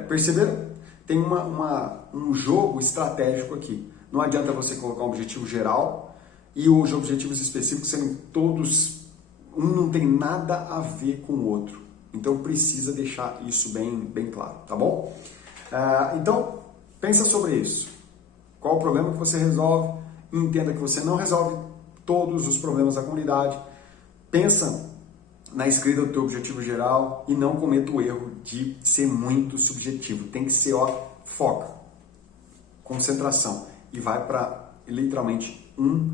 Perceberam? Tem um jogo estratégico aqui. Não adianta você colocar um objetivo geral e os objetivos específicos serem todos, um não tem nada a ver com o outro. Então precisa deixar isso bem claro, tá bom? Então, pensa sobre isso. Qual o problema que você resolve? Entenda que você não resolve todos os problemas da comunidade. Pensa na escrita do teu objetivo geral e não cometa o erro de ser muito subjetivo. Tem que ser, foca, concentração e vai para literalmente um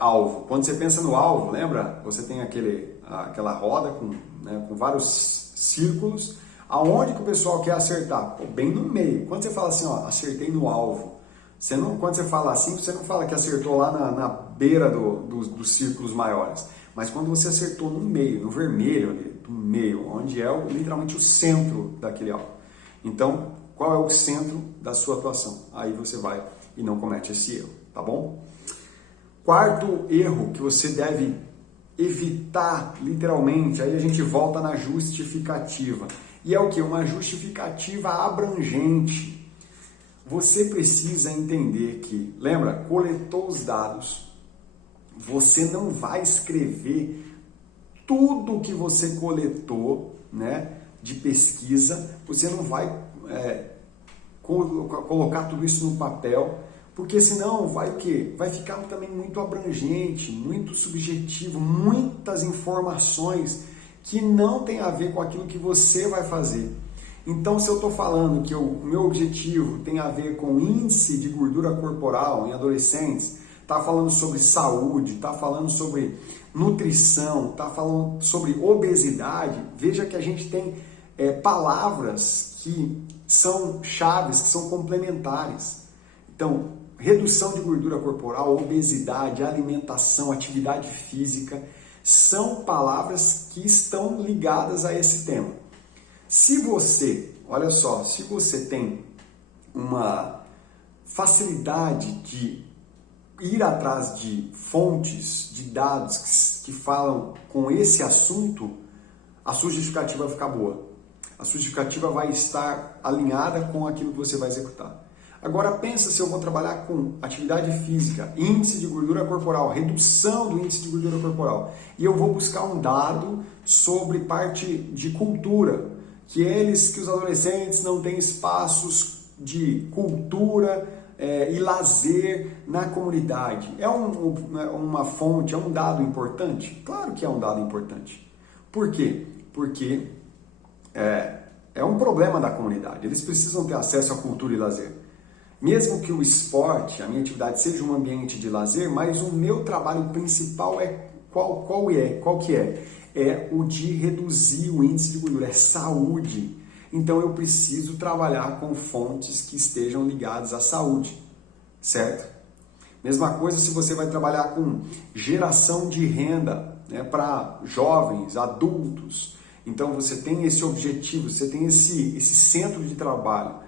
alvo. Quando você pensa no alvo, lembra? Você tem aquela roda com vários círculos. Aonde que o pessoal quer acertar? Bem no meio. Quando você fala assim, acertei no alvo, quando você fala assim, você não fala que acertou lá na beira dos círculos maiores. Mas quando você acertou no meio, no vermelho ali, do meio, onde é literalmente o centro daquele alvo. Então, qual é o centro da sua atuação? Aí você vai e não comete esse erro, tá bom? Quarto erro que você deve evitar, literalmente, aí a gente volta na justificativa. E é o que? Uma justificativa abrangente. Você precisa entender que, lembra, coletou os dados, você não vai escrever tudo que você coletou, né, de pesquisa, você não vai colocar tudo isso no papel, porque senão vai o quê? Vai ficar também muito abrangente, muito subjetivo, muitas informações que não tem a ver com aquilo que você vai fazer. Então, se eu estou falando que o meu objetivo tem a ver com índice de gordura corporal em adolescentes, está falando sobre saúde, está falando sobre nutrição, está falando sobre obesidade, veja que a gente tem palavras que são chaves, que são complementares. Então, redução de gordura corporal, obesidade, alimentação, atividade física, são palavras que estão ligadas a esse tema. Se você, olha só, se você tem uma facilidade de ir atrás de fontes, de dados que falam com esse assunto, a sua justificativa vai ficar boa. A sua justificativa vai estar alinhada com aquilo que você vai executar. Agora pensa se eu vou trabalhar com atividade física, índice de gordura corporal, redução do índice de gordura corporal, e eu vou buscar um dado sobre parte de cultura, que os adolescentes não têm espaços de cultura e lazer na comunidade. É uma fonte, é um dado importante? Claro que é um dado importante. Por quê? Porque é um problema da comunidade. Eles precisam ter acesso à cultura e lazer. Mesmo que o esporte, a minha atividade seja um ambiente de lazer, mas o meu trabalho principal é qual que é? É o de reduzir o índice de gordura, é saúde. Então eu preciso trabalhar com fontes que estejam ligadas à saúde, certo? Mesma coisa se você vai trabalhar com geração de renda, né, para jovens, adultos. Então você tem esse objetivo, você tem esse centro de trabalho.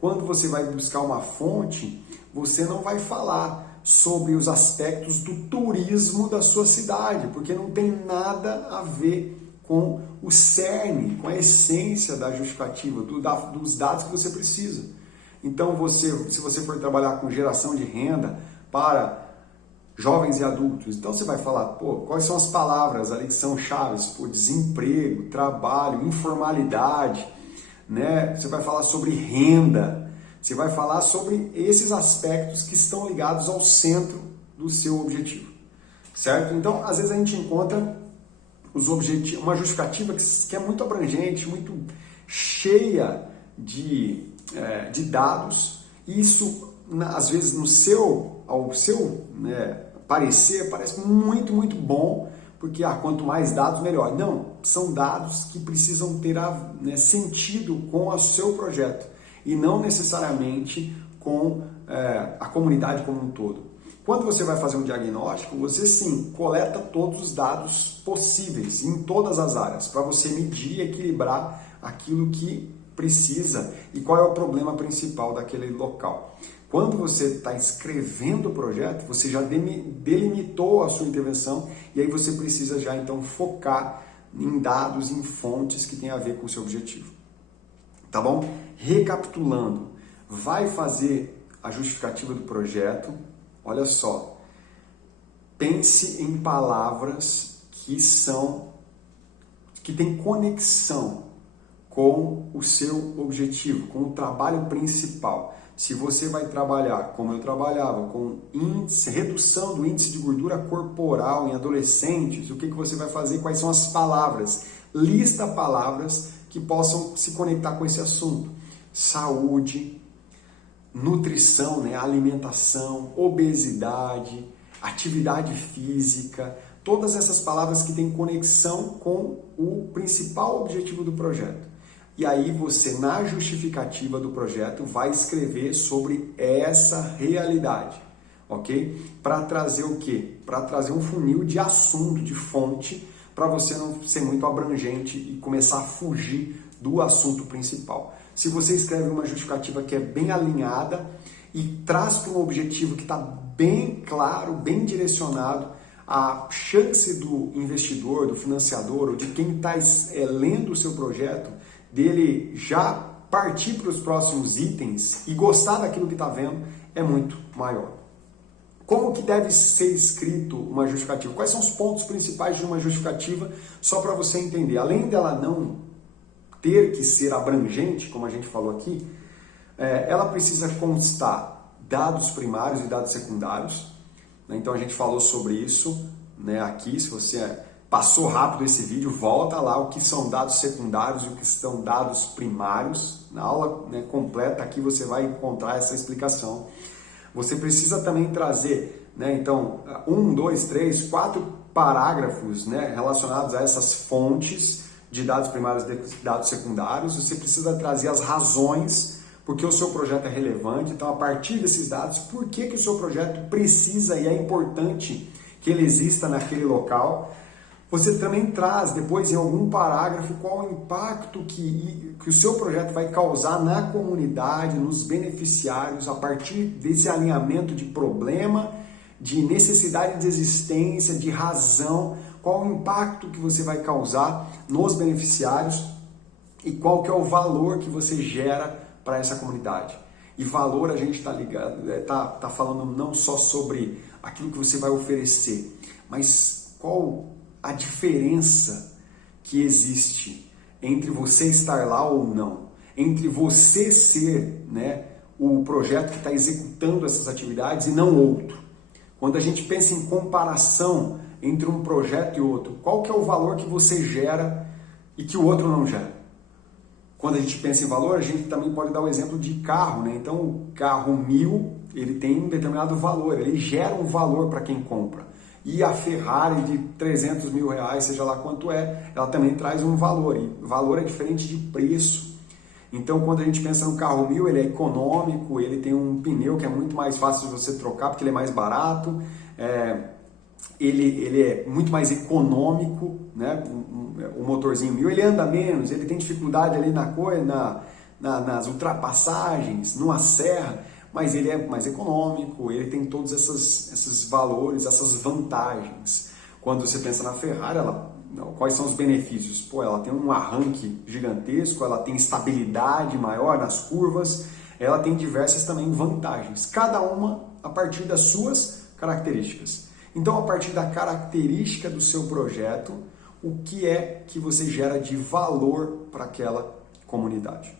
Quando você vai buscar uma fonte, você não vai falar sobre os aspectos do turismo da sua cidade, porque não tem nada a ver com o cerne, com a essência da justificativa, dos dados que você precisa. Então, se você for trabalhar com geração de renda para jovens e adultos, então você vai falar, quais são as palavras ali que são chaves? Desemprego, trabalho, informalidade, né? Você vai falar sobre renda, você vai falar sobre esses aspectos que estão ligados ao centro do seu objetivo, certo? Então, às vezes a gente encontra uma justificativa que é muito abrangente, muito cheia de dados, e isso, às vezes, ao seu parecer, parece muito, muito bom, porque quanto mais dados, melhor. Não, são dados que precisam ter sentido com o seu projeto e não necessariamente com a comunidade como um todo. Quando você vai fazer um diagnóstico, você sim coleta todos os dados possíveis em todas as áreas para você medir e equilibrar aquilo que precisa e qual é o problema principal daquele local. Quando você está escrevendo o projeto, você já delimitou a sua intervenção e aí você precisa já então focar em dados, em fontes que têm a ver com o seu objetivo. Tá bom? Recapitulando, vai fazer a justificativa do projeto, olha só, pense em palavras que têm conexão com o seu objetivo, com o trabalho principal. Se você vai trabalhar, como eu trabalhava, com redução do índice de gordura corporal em adolescentes, o que você vai fazer? Quais são as palavras? Lista palavras que possam se conectar com esse assunto. Saúde, nutrição, né? Alimentação, obesidade, atividade física, todas essas palavras que têm conexão com o principal objetivo do projeto. E aí você, na justificativa do projeto, vai escrever sobre essa realidade, ok? Para trazer o quê? Para trazer um funil de assunto, de fonte, para você não ser muito abrangente e começar a fugir do assunto principal. Se você escreve uma justificativa que é bem alinhada e traz para um objetivo que está bem claro, bem direcionado, a chance do investidor, do financiador ou de quem está lendo o seu projeto, dele já partir para os próximos itens e gostar daquilo que está vendo, é muito maior. Como que deve ser escrito uma justificativa? Quais são os pontos principais de uma justificativa? Só para você entender. Além dela não ter que ser abrangente, como a gente falou aqui, ela precisa constar dados primários e dados secundários. Então a gente falou sobre isso, né, aqui. Se você passou rápido esse vídeo, volta lá o que são dados secundários e o que são dados primários. Na aula, né, completa aqui você vai encontrar essa explicação. Você precisa também trazer, né, então, 1, 2, 3, 4 parágrafos, né, relacionados a essas fontes de dados primários e dados secundários. Você precisa trazer as razões porque o seu projeto é relevante. Então, a partir desses dados, por que o seu projeto precisa e é importante que ele exista naquele local. Você também traz depois em algum parágrafo qual o impacto que o seu projeto vai causar na comunidade, nos beneficiários, a partir desse alinhamento de problema, de necessidade de existência, de razão, qual o impacto que você vai causar nos beneficiários e qual que é o valor que você gera para essa comunidade. E valor a gente está ligado, tá falando não só sobre aquilo que você vai oferecer, mas qual a diferença que existe entre você estar lá ou não, entre você ser, né, o projeto que está executando essas atividades e não outro. Quando a gente pensa em comparação entre um projeto e outro, qual que é o valor que você gera e que o outro não gera? Quando a gente pensa em valor, a gente também pode dar o exemplo de carro, né? Então, o carro 1000, ele tem um determinado valor, ele gera um valor para quem compra. E a Ferrari de 300 mil reais, seja lá quanto é, ela também traz um valor. E valor é diferente de preço. Então, quando a gente pensa no carro 1000, ele é econômico, ele tem um pneu que é muito mais fácil de você trocar, porque ele é mais barato, ele é muito mais econômico, né? O motorzinho 1000, ele anda menos, ele tem dificuldade ali nas ultrapassagens, numa serra, mas ele é mais econômico, ele tem todos esses valores, essas vantagens. Quando você pensa na Ferrari, quais são os benefícios? Pô, ela tem um arranque gigantesco, ela tem estabilidade maior nas curvas, ela tem diversas também vantagens, cada uma a partir das suas características. Então, a partir da característica do seu projeto, o que é que você gera de valor para aquela comunidade?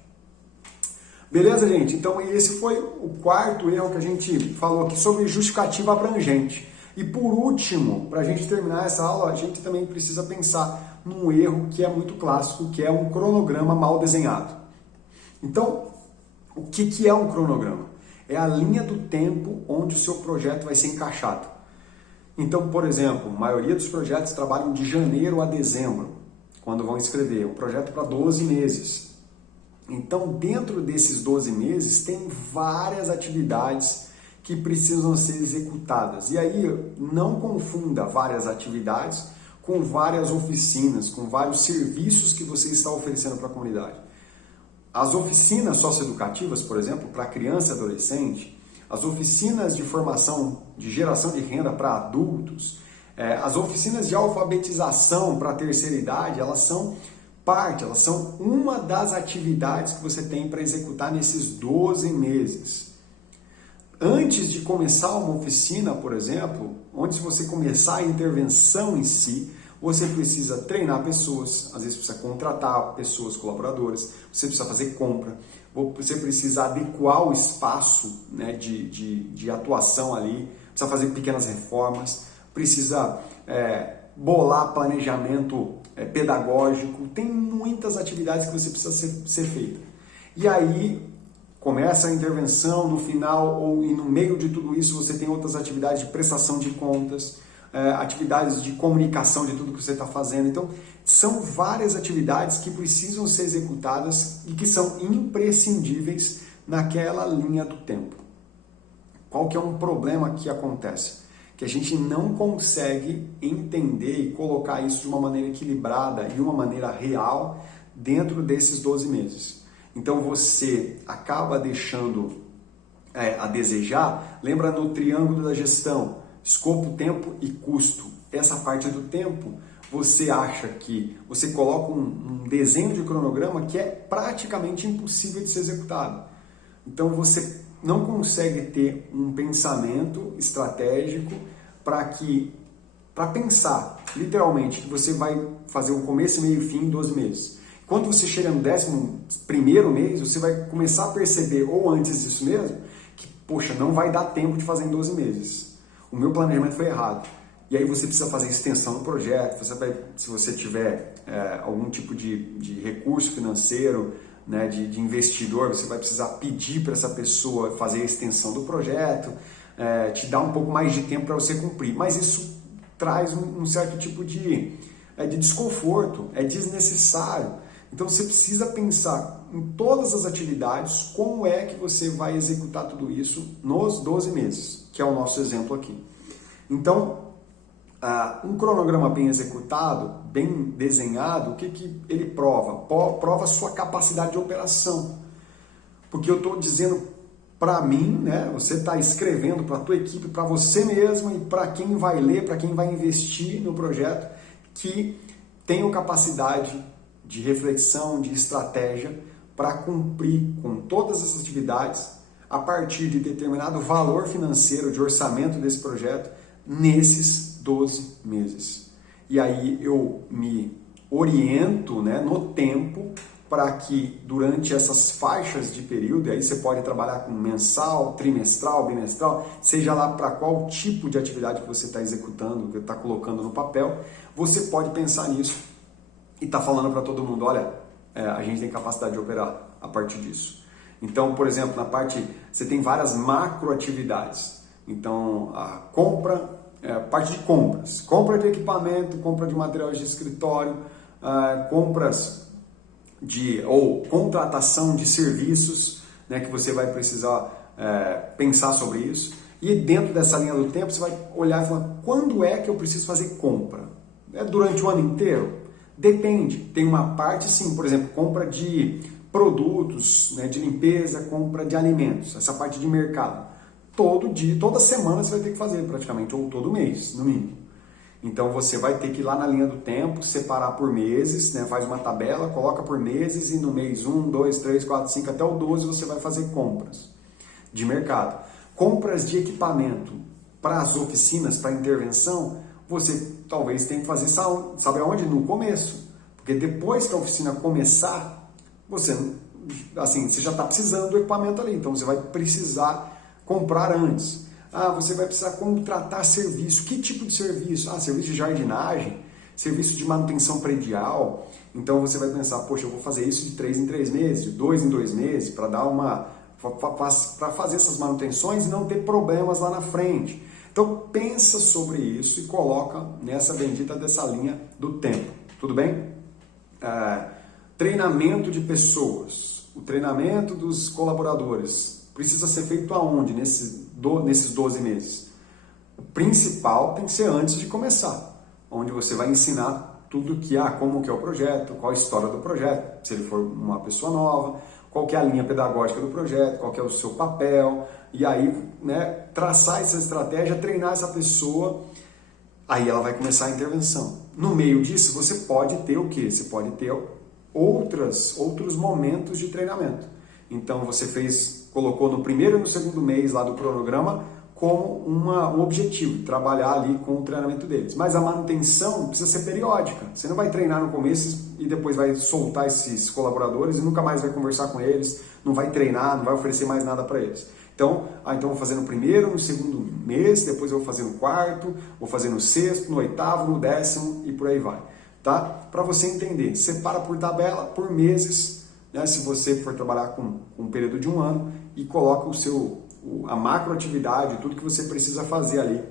Beleza, gente? Então, esse foi o quarto erro que a gente falou aqui sobre justificativa abrangente. E por último, para a gente terminar essa aula, a gente também precisa pensar num erro que é muito clássico, que é um cronograma mal desenhado. Então, o que é um cronograma? É a linha do tempo onde o seu projeto vai ser encaixado. Então, por exemplo, a maioria dos projetos trabalham de janeiro a dezembro, quando vão escrever um projeto para 12 meses. Então, dentro desses 12 meses, tem várias atividades que precisam ser executadas. E aí, não confunda várias atividades com várias oficinas, com vários serviços que você está oferecendo para a comunidade. As oficinas socioeducativas, por exemplo, para criança e adolescente, as oficinas de formação, de geração de renda para adultos, as oficinas de alfabetização para a terceira idade, elas são uma das atividades que você tem para executar nesses 12 meses. Antes de começar uma oficina, por exemplo, antes de você começar a intervenção em si, você precisa treinar pessoas, às vezes precisa contratar pessoas, colaboradores, você precisa fazer compra, você precisa adequar o espaço, né, de atuação ali, precisa fazer pequenas reformas, precisa bolar planejamento pedagógico, tem muitas atividades que você precisa ser feita. E aí começa a intervenção, no final e no meio de tudo isso você tem outras atividades de prestação de contas, atividades de comunicação de tudo que você está fazendo. Então, são várias atividades que precisam ser executadas e que são imprescindíveis naquela linha do tempo. Qual que é um problema que acontece? Que a gente não consegue entender e colocar isso de uma maneira equilibrada e uma maneira real dentro desses 12 meses. Então, você acaba deixando a desejar. Lembra no triângulo da gestão? Escopo, tempo e custo. Essa parte do tempo, você acha que você coloca um desenho de cronograma que é praticamente impossível de ser executado. Então você não consegue ter um pensamento estratégico para pensar, literalmente, que você vai fazer um começo, meio e fim em 12 meses. Quando você chega no 11º mês, você vai começar a perceber, ou antes disso mesmo, que, poxa, não vai dar tempo de fazer em 12 meses. O meu planejamento foi errado. e aí você precisa fazer extensão no projeto, se você tiver algum tipo de recurso financeiro, né, de investidor, você vai precisar pedir para essa pessoa fazer a extensão do projeto, te dá um pouco mais de tempo para você cumprir, mas isso traz um certo tipo de desconforto, é desnecessário. Então você precisa pensar em todas as atividades, como é que você vai executar tudo isso nos 12 meses, que é o nosso exemplo aqui. Então, um cronograma bem executado, bem desenhado, o que ele prova? Prova a sua capacidade de operação. Porque eu estou dizendo para mim, né, você está escrevendo para a tua equipe, para você mesmo e para quem vai ler, para quem vai investir no projeto, que tenham capacidade de reflexão, de estratégia para cumprir com todas as atividades a partir de determinado valor financeiro de orçamento desse projeto nesses 12 meses. E aí eu me oriento, né, no tempo para que durante essas faixas de período, aí você pode trabalhar com mensal, trimestral, bimestral, seja lá para qual tipo de atividade que você está executando, que está colocando no papel, você pode pensar nisso e está falando para todo mundo, olha, a gente tem capacidade de operar a partir disso. Então, por exemplo, na parte, você tem várias macroatividades. Então, a compra, parte de compras, compra de equipamento, compra de materiais de escritório, compras ou contratação de serviços, né, que você vai precisar pensar sobre isso. E dentro dessa linha do tempo, você vai olhar e falar, quando é que eu preciso fazer compra? É durante o ano inteiro? Depende, tem uma parte sim, por exemplo, compra de produtos, né, de limpeza, compra de alimentos, essa parte de mercado. Todo dia, toda semana você vai ter que fazer praticamente, ou todo mês, no mínimo. Então você vai ter que ir lá na linha do tempo, separar por meses, né, faz uma tabela, coloca por meses e no mês 1, 2, 3, 4, 5 até o 12 você vai fazer compras de mercado. Compras de equipamento para as oficinas, para intervenção, você talvez tenha que fazer, sabe aonde? No começo. Porque depois que a oficina começar, você já está precisando do equipamento ali. Então você vai precisar comprar antes. Você vai precisar contratar serviço. Que tipo de serviço? Serviço de jardinagem, serviço de manutenção predial. Então você vai pensar, poxa, eu vou fazer isso de 3 em 3 meses, de 2 em 2 meses, para fazer essas manutenções e não ter problemas lá na frente. Então pensa sobre isso e coloca nessa bendita dessa linha do tempo, tudo bem? Treinamento de pessoas, o treinamento dos colaboradores precisa ser feito aonde nesses 12 meses? O principal tem que ser antes de começar, onde você vai ensinar tudo como que é o projeto, qual a história do projeto, se ele for uma pessoa nova, qual que é a linha pedagógica do projeto, qual que é o seu papel, e aí, né, traçar essa estratégia, treinar essa pessoa, aí ela vai começar a intervenção. No meio disso, você pode ter o quê? Você pode ter outros momentos de treinamento. Então, você colocou no primeiro e no segundo mês lá do cronograma como um objetivo, trabalhar ali com o treinamento deles. Mas a manutenção precisa ser periódica. Você não vai treinar no começo e depois vai soltar esses colaboradores e nunca mais vai conversar com eles, não vai treinar, não vai oferecer mais nada para eles. Então eu vou fazer no primeiro, no segundo mês, depois eu vou fazer no quarto, vou fazer no sexto, no oitavo, no 10º e por aí vai. Tá? Para você entender, separa por tabela, por meses, né, se você for trabalhar com um período de 1 ano e coloca a macroatividade, tudo que você precisa fazer ali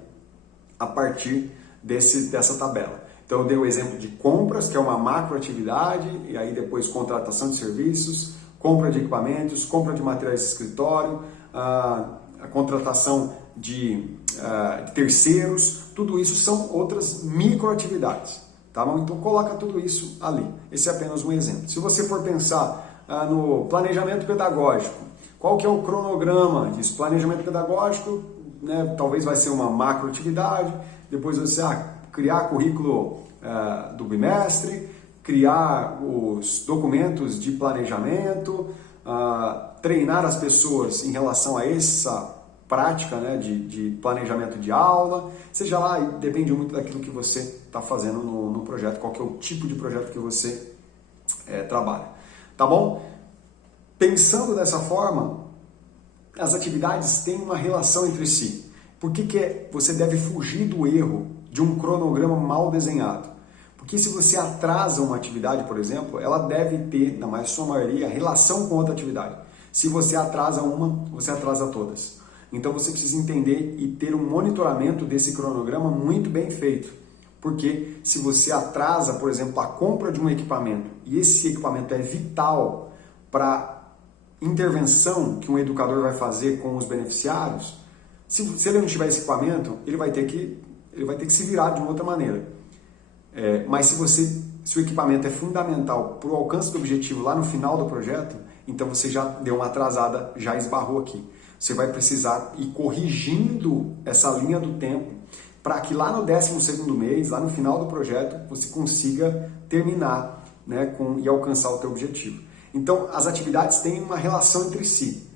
a partir dessa tabela. Então eu dei o exemplo de compras, que é uma macroatividade, e aí depois contratação de serviços, compra de equipamentos, compra de materiais de escritório, a contratação de terceiros, tudo isso são outras microatividades. Tá bom? Então coloca tudo isso ali. Esse é apenas um exemplo. Se você for pensar no planejamento pedagógico, qual que é o cronograma disso? Planejamento pedagógico, né, talvez vai ser uma macroatividade, depois você criar currículo do bimestre, criar os documentos de planejamento, treinar as pessoas em relação a essa prática, né, de planejamento de aula, seja lá, depende muito daquilo que você está fazendo no projeto, qual que é o tipo de projeto que você trabalha. Tá bom? Pensando dessa forma, as atividades têm uma relação entre si. Por que você deve fugir do erro de um cronograma mal desenhado. Porque se você atrasa uma atividade, por exemplo, ela deve ter, na mais sua maioria, relação com outra atividade. Se você atrasa uma, você atrasa todas. Então você precisa entender e ter um monitoramento desse cronograma muito bem feito. Porque se você atrasa, por exemplo, a compra de um equipamento, e esse equipamento é vital para intervenção que um educador vai fazer com os beneficiários, se ele não tiver esse equipamento, ele vai ter que se virar de uma outra maneira. Mas se o equipamento é fundamental para o alcance do objetivo lá no final do projeto, então você já deu uma atrasada, já esbarrou aqui. Você vai precisar ir corrigindo essa linha do tempo para que lá no 12º mês, lá no final do projeto, você consiga terminar, né, e alcançar o teu objetivo. Então, as atividades têm uma relação entre si.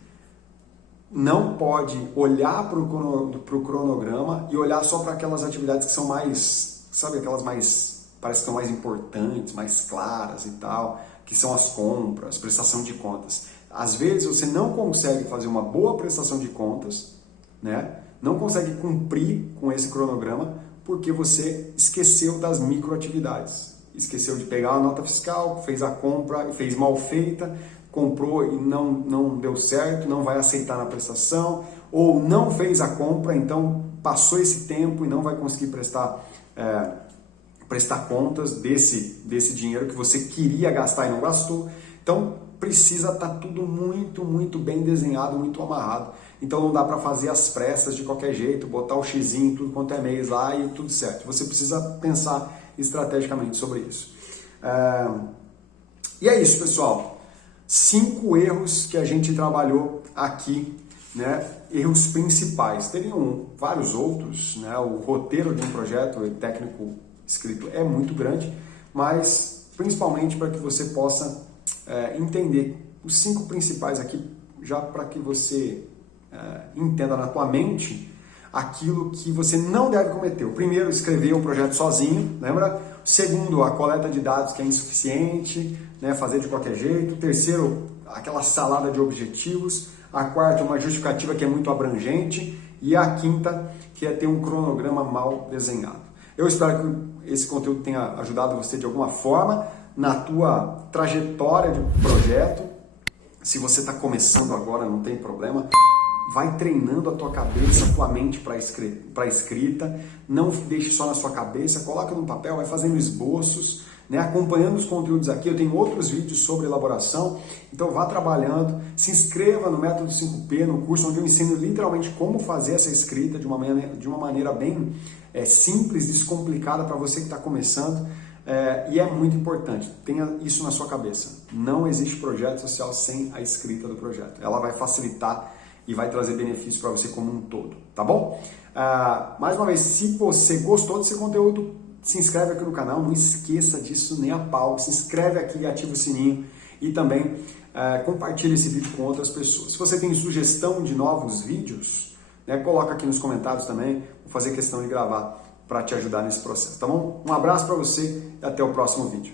Não pode olhar para o cronograma e olhar só para aquelas atividades que são mais, sabe, aquelas mais, parece que são mais importantes, mais claras e tal, que são as compras, prestação de contas. Às vezes você não consegue fazer uma boa prestação de contas, né? Não consegue cumprir com esse cronograma porque você esqueceu das microatividades. Esqueceu de pegar a nota fiscal, fez a compra e fez mal feita, comprou e não deu certo, não vai aceitar na prestação, ou não fez a compra, então passou esse tempo e não vai conseguir prestar contas desse dinheiro que você queria gastar e não gastou. Então precisa estar tudo muito, muito bem desenhado, muito amarrado. Então não dá para fazer as pressas de qualquer jeito, botar o xizinho, tudo quanto é mês lá e tudo certo. Você precisa pensar estrategicamente sobre isso. E é isso, pessoal. 5 erros que a gente trabalhou aqui, né? Erros principais. Teriam vários outros, né? O roteiro de um projeto técnico escrito é muito grande, mas principalmente para que você possa entender os 5 principais aqui, já para que você entenda na tua mente aquilo que você não deve cometer. O primeiro, escrever o projeto sozinho, lembra? O segundo, a coleta de dados que é insuficiente, né? Fazer de qualquer jeito. O terceiro, aquela salada de objetivos. A quarta, uma justificativa que é muito abrangente. E a quinta, que é ter um cronograma mal desenhado. Eu espero que esse conteúdo tenha ajudado você de alguma forma na tua trajetória de projeto. Se você está começando agora, não tem problema. Vai treinando a tua cabeça, a tua mente para escrita. Não deixe só na sua cabeça, coloca no papel, vai fazendo esboços, né? Acompanhando os conteúdos aqui. Eu tenho outros vídeos sobre elaboração, então vá trabalhando. Se inscreva no Método 5P, no curso onde eu ensino literalmente como fazer essa escrita de uma maneira bem simples, descomplicada para você que está começando. E é muito importante, tenha isso na sua cabeça. Não existe projeto social sem a escrita do projeto. Ela vai facilitar e vai trazer benefícios para você como um todo, tá bom? Mais uma vez, se você gostou desse conteúdo, se inscreve aqui no canal, não esqueça disso nem a pau, se inscreve aqui e ativa o sininho e também compartilha esse vídeo com outras pessoas. Se você tem sugestão de novos vídeos, né, coloca aqui nos comentários também, vou fazer questão de gravar para te ajudar nesse processo, tá bom? Um abraço para você e até o próximo vídeo.